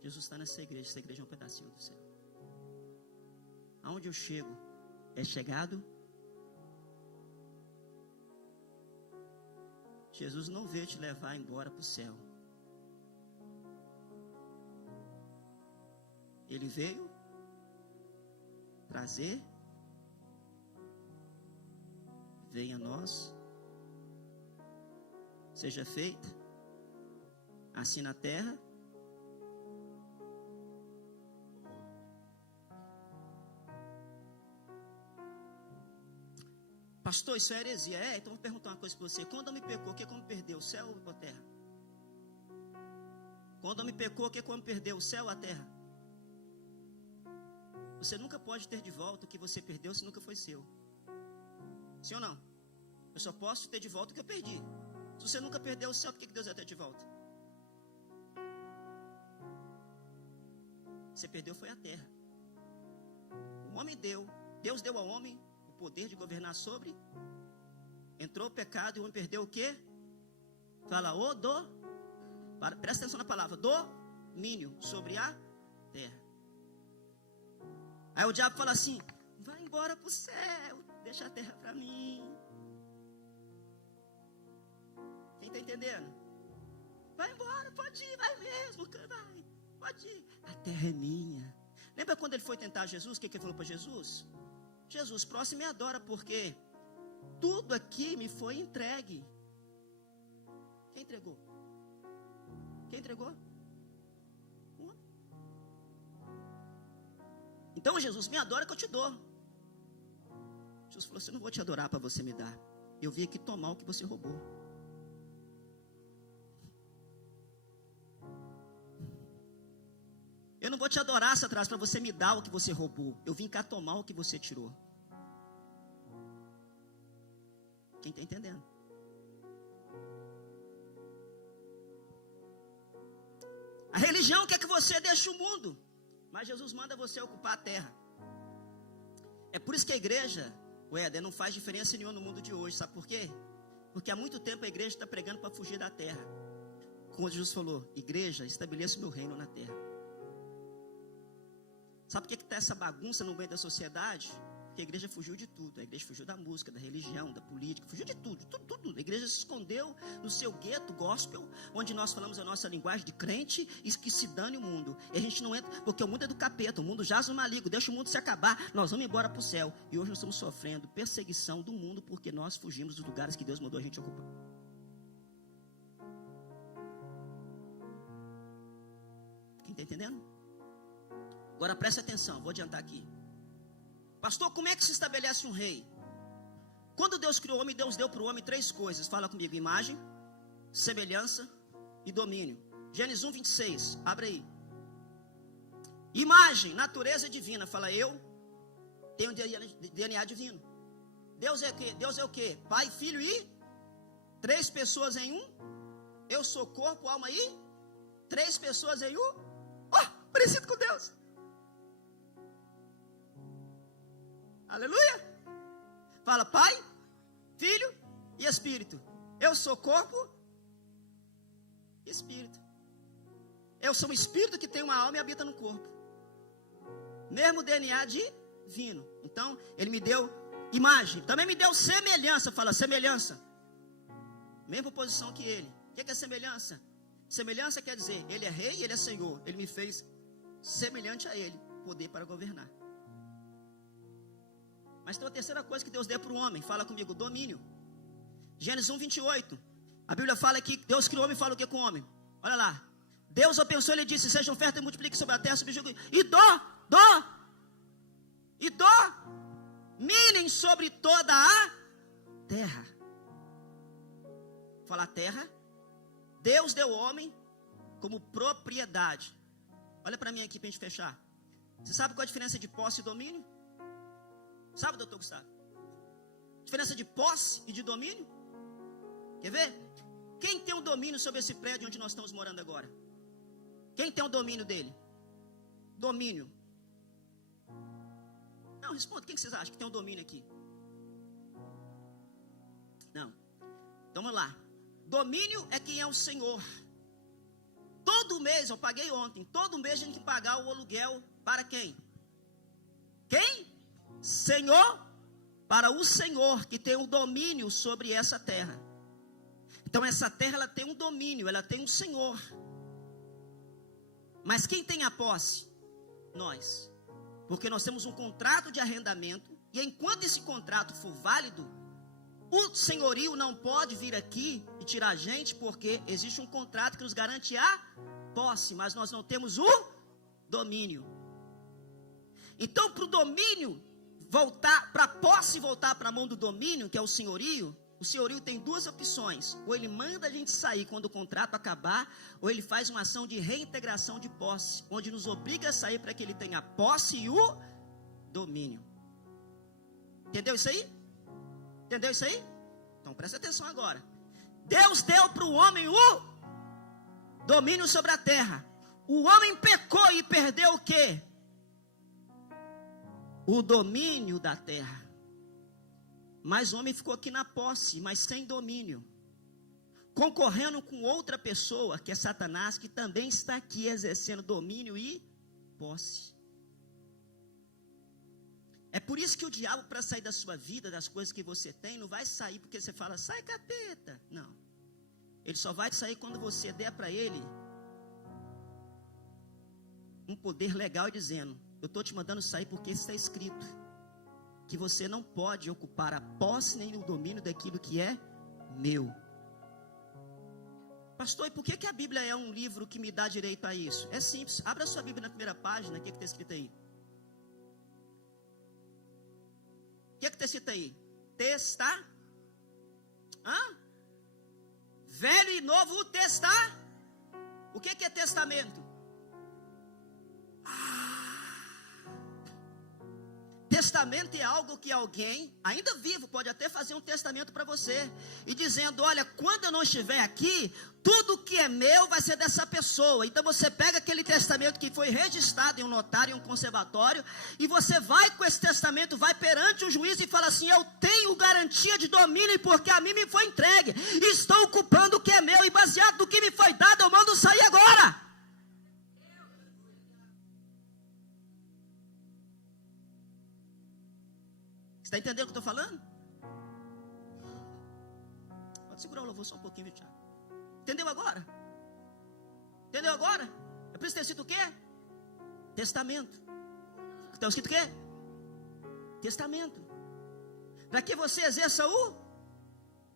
Jesus está nessa igreja é um pedacinho do céu. Aonde eu chego, é chegado. Jesus não veio te levar embora para o céu. Ele veio trazer, venha a nós, seja feita, assim na terra, pastor, isso é heresia. Então vou perguntar uma coisa para você. Quando eu me pecou, o que como perdeu, o céu ou a terra? Quando eu me pecou, o que como perdeu, o céu ou a terra? Você nunca pode ter de volta o que você perdeu se nunca foi seu. Sim ou não? Eu só posso ter de volta o que eu perdi. Se você nunca perdeu o céu, por que Deus vai ter de volta? Você perdeu foi a terra. O homem deu, Deus deu ao homem o poder de governar sobre. Entrou o pecado e o homem perdeu o quê? Fala presta atenção na palavra, domínio sobre a terra. Aí o diabo fala assim, vai embora. embora para o céu, deixa a terra para mim. Quem está entendendo? Vai embora, pode ir, vai mesmo, vai, pode ir. A terra é minha. Lembra quando ele foi tentar Jesus? O que ele falou para Jesus? Jesus, próximo me adora, porque tudo aqui me foi entregue. Quem entregou? Quem entregou? Então Jesus, me adora que eu te dou. Jesus falou assim, eu não vou te adorar para você me dar. Eu vim aqui tomar o que você roubou. Eu não vou te adorar, Satanás, para você me dar o que você roubou. Eu vim cá tomar o que você tirou. Quem está entendendo? A religião quer que você deixe o mundo, mas Jesus manda você ocupar a terra. É por isso que a igreja, o Éder, não faz diferença nenhuma no mundo de hoje. Sabe por quê? Porque há muito tempo a igreja está pregando para fugir da terra. Quando Jesus falou, igreja, estabeleça o meu reino na terra. Sabe por que está essa bagunça no meio da sociedade? Porque a igreja fugiu de tudo. A igreja fugiu da música, da religião, da política, fugiu de tudo, tudo. A igreja se escondeu no seu gueto gospel, onde nós falamos a nossa linguagem de crente e que se dane o mundo. E a gente não entra, porque o mundo é do capeta, o mundo jaz no maligno, deixa o mundo se acabar, nós vamos embora para o céu. E hoje nós estamos sofrendo perseguição do mundo, porque nós fugimos dos lugares que Deus mandou a gente ocupar. Quem está entendendo? Agora preste atenção, vou adiantar aqui. Pastor, como é que se estabelece um rei? Quando Deus criou o homem, Deus deu para o homem 3 coisas. Fala comigo, imagem, semelhança e domínio. Gênesis 1, 26, abre aí. Imagem, natureza divina. Fala, eu tenho DNA divino. Deus é o quê? Deus é o quê? Pai, Filho e 3 pessoas em um. Eu sou corpo, alma e 3 pessoas em um. Oh, parecido com Deus. Aleluia. Fala, Pai, Filho e Espírito. Eu sou corpo e Espírito. Eu sou um Espírito que tem uma alma e habita no corpo. Mesmo DNA divino. Então, Ele me deu imagem. Também me deu semelhança. Fala, semelhança. Mesma posição que Ele. O que é semelhança? Semelhança quer dizer, Ele é rei e Ele é Senhor. Ele me fez semelhante a Ele. Poder para governar. Mas tem uma terceira coisa que Deus deu para o homem. Fala comigo, domínio. Gênesis 1, 28. A Bíblia fala que Deus criou o homem e fala o que com o homem? Olha lá. Deus o pensou, Ele disse, sejam férteis e multipliquem sobre a terra, subjuguem. E dominem sobre toda a terra. Fala terra. Deus deu ao homem como propriedade. Olha para mim aqui para a gente fechar. Você sabe qual é a diferença de posse e domínio? Sabe, doutor Gustavo? Diferença de posse e de domínio? Quer ver? Quem tem o domínio sobre esse prédio onde nós estamos morando agora? Quem tem o domínio dele? Domínio. Não, responda. Quem que vocês acham que tem o domínio aqui? Não. Então vamos lá. Domínio é quem é o Senhor. Todo mês, eu paguei ontem, todo mês a gente tem que pagar o aluguel para quem? Quem? Senhor, para o Senhor que tem o domínio sobre essa terra. Então essa terra ela tem um domínio, ela tem um Senhor. Mas quem tem a posse? Nós. Porque nós temos um contrato de arrendamento e enquanto esse contrato for válido, o senhorio não pode vir aqui e tirar a gente, porque existe um contrato que nos garante a posse, mas nós não temos o domínio. Então para o domínio voltar, para a posse voltar para a mão do domínio, que é o senhorio tem 2 opções. Ou ele manda a gente sair quando o contrato acabar, ou ele faz uma ação de reintegração de posse, onde nos obriga a sair para que ele tenha a posse e o domínio. Entendeu isso aí? Entendeu isso aí? Então presta atenção agora. Deus deu para o homem o domínio sobre a terra. O homem pecou e perdeu o quê? O domínio da terra. Mas o homem ficou aqui na posse, mas sem domínio, concorrendo com outra pessoa, que é Satanás, que também está aqui exercendo domínio e posse. É por isso que o diabo, para sair da sua vida, das coisas que você tem, não vai sair porque você fala, sai capeta. Não. Ele só vai sair quando você der para ele um poder legal dizendo, eu estou te mandando sair porque está escrito que você não pode ocupar a posse nem o domínio daquilo que é meu. Pastor, e por que a Bíblia é um livro que me dá direito a isso? É simples, abra sua Bíblia na primeira página, o que está escrito aí? O que está escrito aí? Velho e novo testar. O que é testamento? Testamento é algo que alguém, ainda vivo, pode até fazer um testamento para você, e dizendo, olha, quando eu não estiver aqui, tudo que é meu vai ser dessa pessoa. Então você pega aquele testamento que foi registrado em um notário, em um conservatório, e você vai com esse testamento, vai perante o juiz e fala assim, eu tenho garantia de domínio, porque a mim me foi entregue, estou ocupando o que é meu, e baseado no que me foi dado, eu mando sair agora. Está entendendo o que eu estou falando? Pode segurar o louvor só um pouquinho, viu, Thiago? Entendeu agora? Entendeu agora? É por isso que está escrito o quê? Testamento. Está escrito o quê? Testamento. Para que você exerça o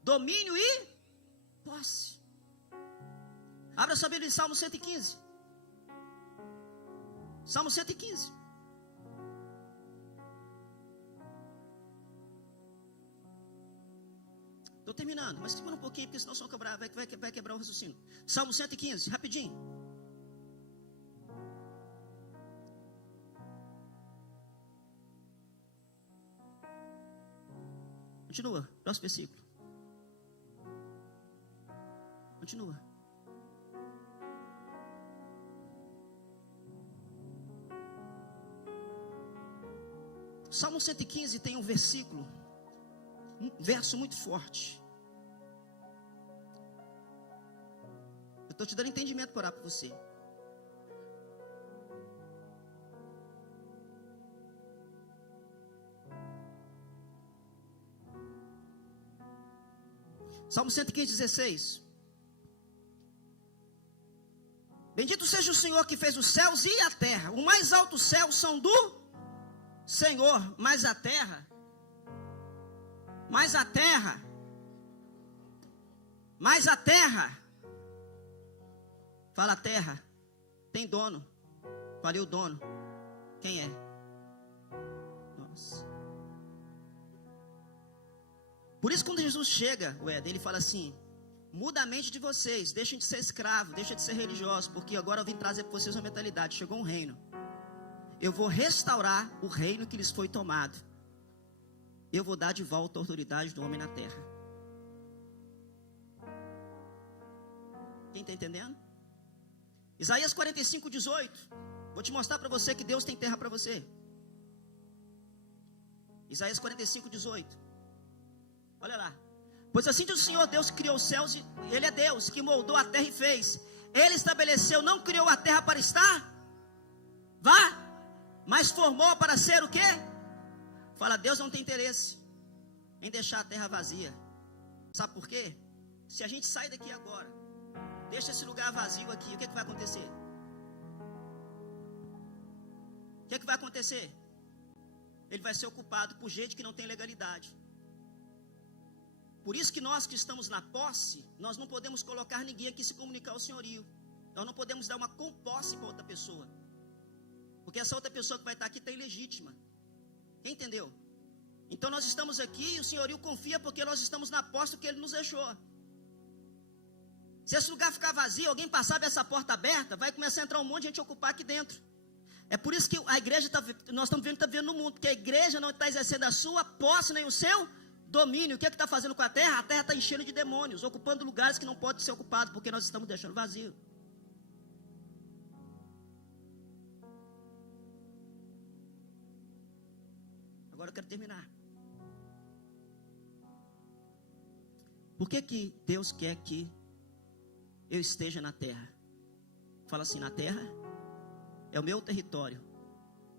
domínio e posse. Abra sua Bíblia em Salmo 115. Salmo 115. Estou terminando, mas segura um pouquinho, porque senão só vai quebrar o raciocínio. Salmo 115, rapidinho. Continua, próximo versículo. Continua. Salmo 115 tem um versículo, um verso muito forte. Eu estou te dando entendimento para orar por você. Salmo 115, 16. Bendito seja o Senhor que fez os céus e a terra. O mais alto céu são do Senhor, mas a terra, fala a terra, tem dono. Falei o dono, quem é? Nossa. Por isso quando Jesus chega, ele fala assim, muda a mente de vocês, deixem de ser escravos, deixem de ser religiosos, porque agora eu vim trazer para vocês uma mentalidade, chegou um reino. Eu vou restaurar o reino que lhes foi tomado. Eu vou dar de volta a autoridade do homem na terra. Quem está entendendo? Isaías 45, 18. Vou te mostrar para você que Deus tem terra para você. Isaías 45, 18. Olha lá. Pois assim diz o Senhor Deus que criou os céus, Ele é Deus que moldou a terra e fez. Ele estabeleceu, não criou a terra para estar mas formou para ser o quê? Fala, Deus não tem interesse em deixar a terra vazia. Sabe por quê? Se a gente sai daqui agora, deixa esse lugar vazio aqui, o que vai acontecer? O que vai acontecer? Ele vai ser ocupado por gente que não tem legalidade. Por isso que nós que estamos na posse, nós não podemos colocar ninguém aqui se comunicar ao senhorio. Nós não podemos dar uma composse para outra pessoa. Porque essa outra pessoa que vai estar aqui está ilegítima. Quem entendeu? Então nós estamos aqui e o senhorio confia porque nós estamos na posse que ele nos deixou. Se esse lugar ficar vazio, alguém passar dessa porta aberta, vai começar a entrar um monte de gente ocupar aqui dentro. É por isso que a igreja, nós estamos vendo que está vivendo no mundo, porque a igreja não está exercendo a sua posse nem o seu domínio. O que está fazendo com a terra? A terra está enchendo de demônios, ocupando lugares que não podem ser ocupados, porque nós estamos deixando vazio. Agora eu quero terminar. Por que Deus quer que eu esteja na terra? Fala assim, na terra é o meu território,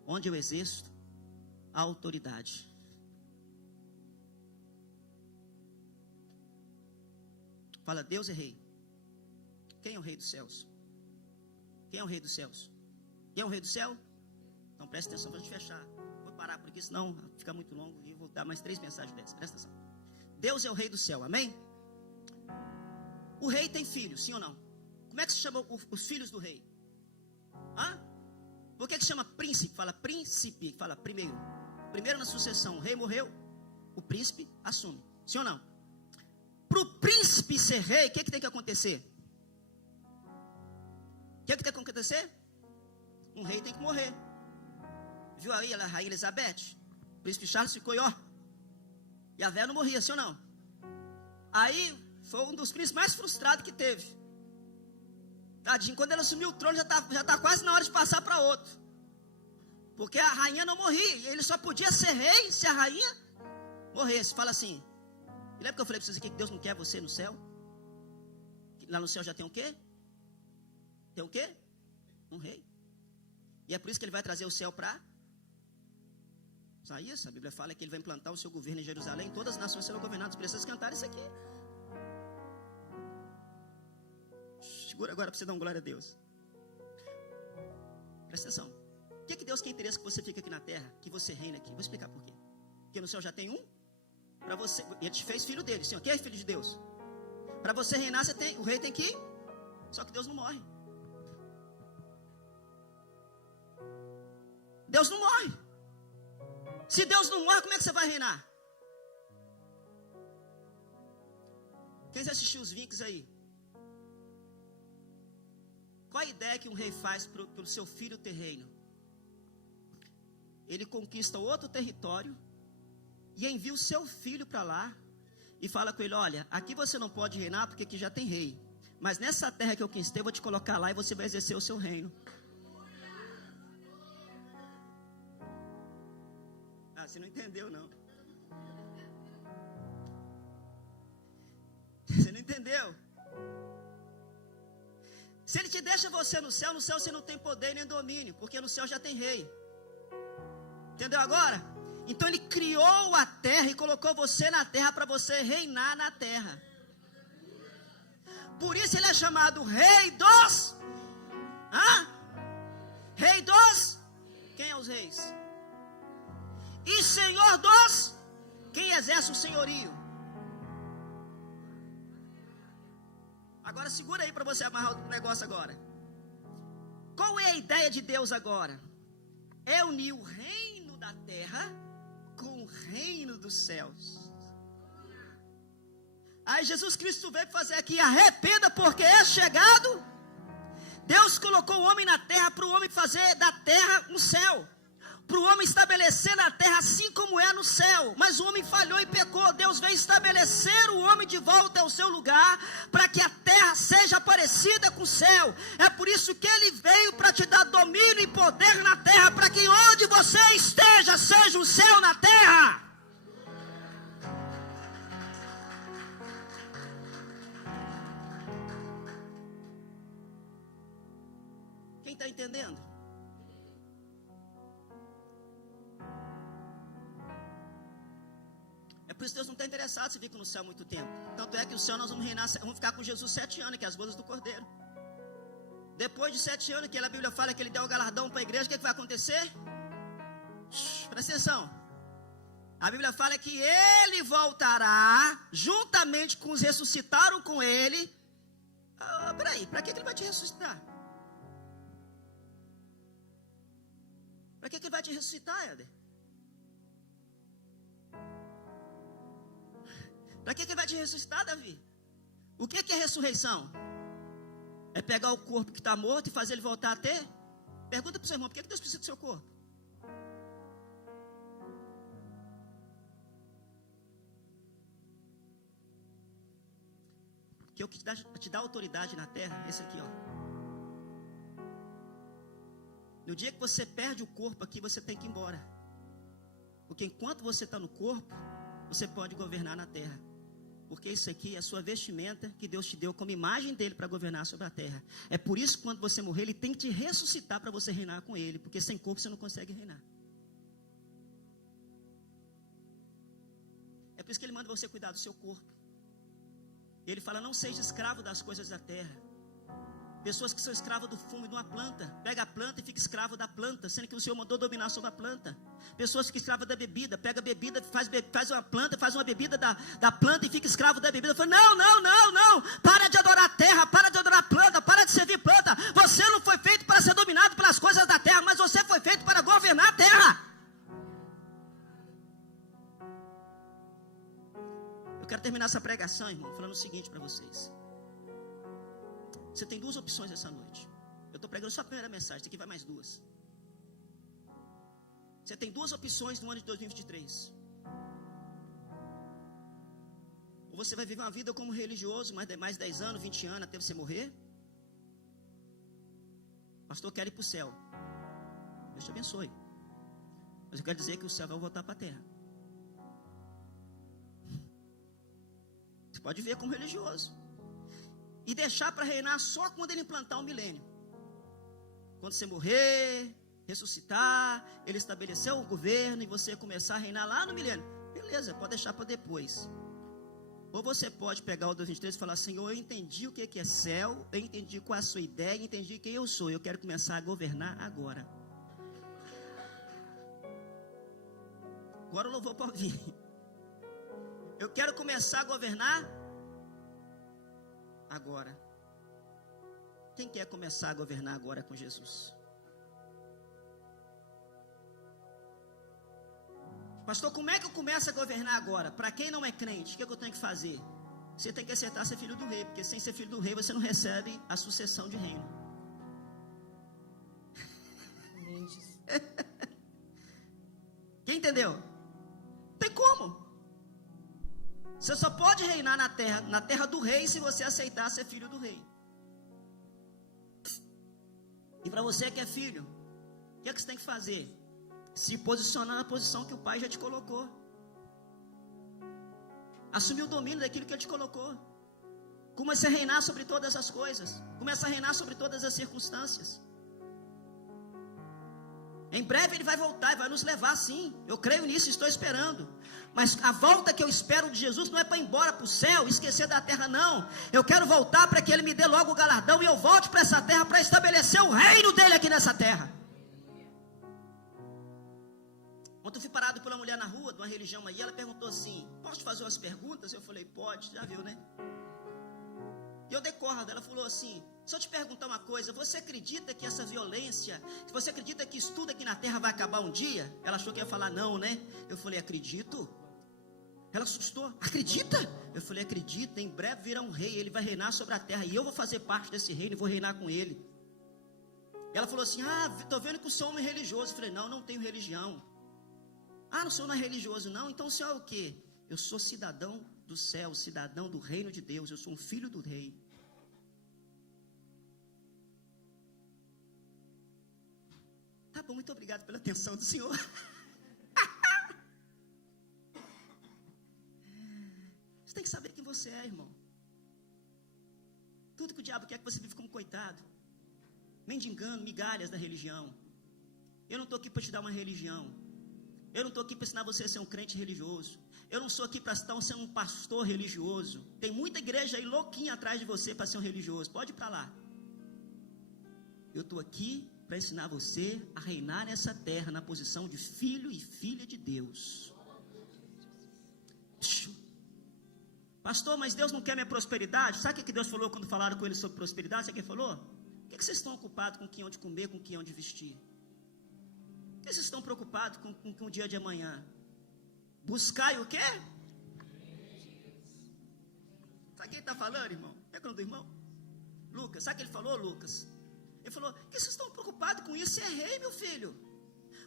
onde eu exerço autoridade. Fala, Deus é rei. Quem é o rei dos céus? Quem é o rei dos céus? Quem é o rei do céu? Então presta atenção para a gente fechar. Vou parar por aqui, senão fica muito longo e vou dar mais 3 mensagens dessas. Presta atenção. Deus é o rei do céu, amém? O rei tem filhos, sim ou não? Como é que se chama os filhos do rei? Hã? Por que se chama príncipe? Fala príncipe, fala primeiro. Primeiro na sucessão, o rei morreu, o príncipe assume, sim ou não? Para o príncipe ser rei, o que tem que acontecer? O que tem que acontecer? Um rei tem que morrer. Viu aí a rainha Elizabeth? O príncipe Charles ficou ó. E a velha não morria, sim ou não? Aí foi um dos príncipes mais frustrados que teve. Tadinho, quando ele assumiu o trono, já tá quase na hora de passar para outro. Porque a rainha não morria. E ele só podia ser rei se a rainha morresse. Fala assim. E lembra que eu falei para vocês aqui que Deus não quer você no céu? Lá no céu já tem o quê? Tem o quê? Um rei. E é por isso que ele vai trazer o céu para Isaías. A Bíblia fala que ele vai implantar o seu governo em Jerusalém. Todas as nações serão governadas. Precisam cantar isso aqui. Segura agora para você dar uma glória a Deus. Presta atenção. O que Deus quer interesse que você fique aqui na terra? Que você reine aqui. Vou explicar por quê. Porque no céu já tem um. Para você, ele te fez filho dele. Sim, quem é filho de Deus? Para você reinar, o rei tem que ir. Só que Deus não morre. Deus não morre. Se Deus não morre, como é que você vai reinar? Quem já assistiu os Vinks aí? Qual a ideia que um rei faz para o seu filho ter reino? Ele conquista outro território e envia o seu filho para lá e fala com ele, olha, aqui você não pode reinar porque aqui já tem rei. Mas nessa terra que eu conquistei, eu vou te colocar lá e você vai exercer o seu reino. Ah, você não entendeu não. Você não entendeu? Se ele te deixa você no céu você não tem poder nem domínio, porque no céu já tem rei. Entendeu agora? Então ele criou a terra e colocou você na terra para você reinar na terra. Por isso ele é chamado Rei dos... Rei dos... Quem é os reis? E Senhor dos... Quem exerce o senhorio? Agora segura aí para você amarrar o negócio agora. Qual é a ideia de Deus agora? É unir o reino da terra com o reino dos céus. Aí Jesus Cristo veio fazer aqui, arrependa porque é chegado. Deus colocou o homem na terra para o homem fazer da terra um céu. Para o homem estabelecer na terra assim como é no céu. Mas o homem falhou e pecou. Deus veio estabelecer o homem de volta ao seu lugar, para que a terra seja parecida com o céu. É por isso que ele veio para te dar domínio e poder na terra, para que onde você esteja, seja o céu na terra. Quem está entendendo? Por isso Deus não está interessado se fica no céu muito tempo. Tanto é que no céu nós vamos reinar, vamos ficar com Jesus 7 anos, que é as bodas do Cordeiro. Depois de 7 anos, que a Bíblia fala que ele deu o galardão para a igreja, o que vai acontecer? Presta atenção. A Bíblia fala que ele voltará, juntamente com os ressuscitaram com ele. Peraí, para que ele vai te ressuscitar? Para que ele vai te ressuscitar, Éder? Para que ele vai te ressuscitar, Davi? O que é ressurreição? É pegar o corpo que está morto e fazer ele voltar a ter? Pergunta para o seu irmão, por que Deus precisa do seu corpo? Porque o que te dá autoridade na terra, esse aqui, ó. No dia que você perde o corpo aqui, você tem que ir embora. Porque enquanto você está no corpo, você pode governar na terra. Porque isso aqui é a sua vestimenta que Deus te deu como imagem dele para governar sobre a terra. É por isso que quando você morrer, ele tem que te ressuscitar para você reinar com ele. Porque sem corpo você não consegue reinar. por isso que ele manda você cuidar do seu corpo. Ele fala, não seja escravo das coisas da terra. Pessoas que são escravas do fumo de uma planta, pega a planta e fica escravo da planta, sendo que o Senhor mandou dominar sobre a planta. Pessoas que ficam escravas da bebida, pega a bebida, faz uma planta, faz uma bebida da planta e fica escravo da bebida. Fala, não, para de adorar a terra, para de adorar a planta, para de servir planta. Você não foi feito para ser dominado pelas coisas da terra, mas você foi feito para governar a terra. Eu quero terminar essa pregação, irmão, falando o seguinte para vocês. Você tem duas opções essa noite. Eu estou pregando só a primeira mensagem, aqui vai mais duas. Você tem duas opções no ano de 2023. Ou você vai viver uma vida como religioso, mais 10 anos, 20 anos, até você morrer. Pastor, quero ir para o céu. Deus te abençoe. Mas eu quero dizer que o céu vai voltar para a terra. Você pode ver como religioso. E deixar para reinar só quando ele implantar o milênio. Quando você morrer, ressuscitar, ele estabeleceu o governo e você começar a reinar lá no milênio. Beleza, pode deixar para depois. Ou você pode pegar o 2023 e falar, Senhor, eu entendi o que é céu, eu entendi qual é a sua ideia, entendi quem eu sou, eu quero começar a governar agora. Agora o louvor pode vir. Eu quero começar a governar agora. Quem quer começar a governar agora com Jesus? Pastor, como é que eu começo a governar agora? Para quem não é crente, o que eu tenho que fazer? Você tem que acertar ser filho do rei, porque sem ser filho do rei você não recebe a sucessão de reino. Quem entendeu? Não tem como. Você só pode reinar na terra do rei, se você aceitar ser filho do rei. E para você que é filho, o que é que você tem que fazer? Se posicionar na posição que o pai já te colocou. Assumir o domínio daquilo que ele te colocou. Comece a reinar sobre todas as coisas. Comece a reinar sobre todas as circunstâncias. Em breve ele vai voltar e vai nos levar, sim. Eu creio nisso, estou esperando. Mas a volta que eu espero de Jesus não é para ir embora para o céu, esquecer da terra, não. Eu quero voltar para que ele me dê logo o galardão e eu volte para essa terra para estabelecer o reino dele aqui nessa terra. Ontem eu fui parado por uma mulher na rua, de uma religião aí, ela perguntou assim, posso te fazer umas perguntas? Eu falei, pode, já viu, né? E eu dei corda, ela falou assim, se eu te perguntar uma coisa, você acredita que essa violência, você acredita que isso tudo aqui na terra vai acabar um dia? Ela achou que ia falar não, né? Eu falei, acredito. Ela assustou, acredita? Eu falei, acredita, em breve virá um rei, ele vai reinar sobre a terra, e eu vou fazer parte desse reino e vou reinar com ele. Ela falou assim, estou vendo que o senhor é um religioso. Eu falei, não tenho religião. O senhor não é religioso não? Então o senhor é o quê? Eu sou cidadão do céu, cidadão do reino de Deus, eu sou um filho do rei. Tá bom, muito obrigado pela atenção do senhor. Você tem que saber quem você é, irmão. Tudo que o diabo quer que você vive como coitado, mendigando migalhas da religião. Eu não estou aqui para te dar uma religião. Eu não estou aqui para ensinar você a ser um crente religioso. Eu não sou aqui para estar sendo um pastor religioso. Tem muita igreja aí louquinha atrás de você para ser um religioso. Pode ir para lá. Eu estou aqui para ensinar você a reinar nessa terra na posição de filho e filha de Deus. Pastor, mas Deus não quer minha prosperidade? Sabe o que Deus falou quando falaram com ele sobre prosperidade? Sabe o que ele falou? O que vocês estão ocupados com o que hão de comer, com o que hão de vestir? Por que vocês estão preocupados com o dia de amanhã? Buscai o quê? Sabe quem está falando, irmão? É o nome do irmão? Lucas. Sabe o que ele falou, Lucas? Ele falou, por que vocês estão preocupados com isso? Você é rei, meu filho.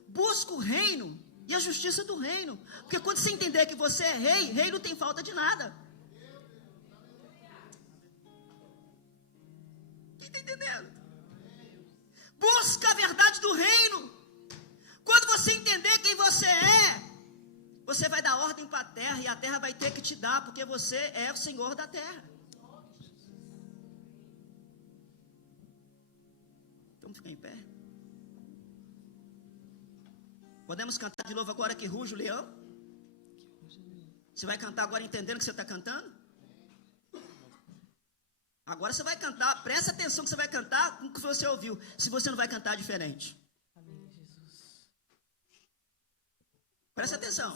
Busca o reino e a justiça do reino. Porque quando você entender que você é rei, rei não tem falta de nada. Quem está entendendo? Busca a verdade do reino. Quando você entender quem você é, você vai dar ordem para a terra, e a terra vai ter que te dar, porque você é o Senhor da terra. Vamos ficar em pé? Podemos cantar de novo agora que ruge o leão? Você vai cantar agora entendendo o que você está cantando? Agora você vai cantar, presta atenção que você vai cantar com o que você ouviu. Se você não vai cantar diferente. Amém, Jesus. Presta atenção.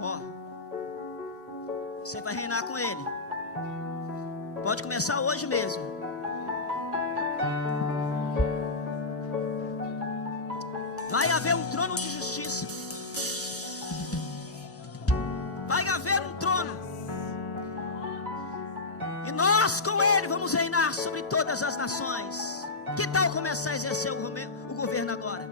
Ó, você vai reinar com ele. Pode começar hoje mesmo. Vai haver um trono de justiça. Vai haver um trono. E nós com ele vamos reinar sobre todas as nações. Que tal começar a exercer o governo agora?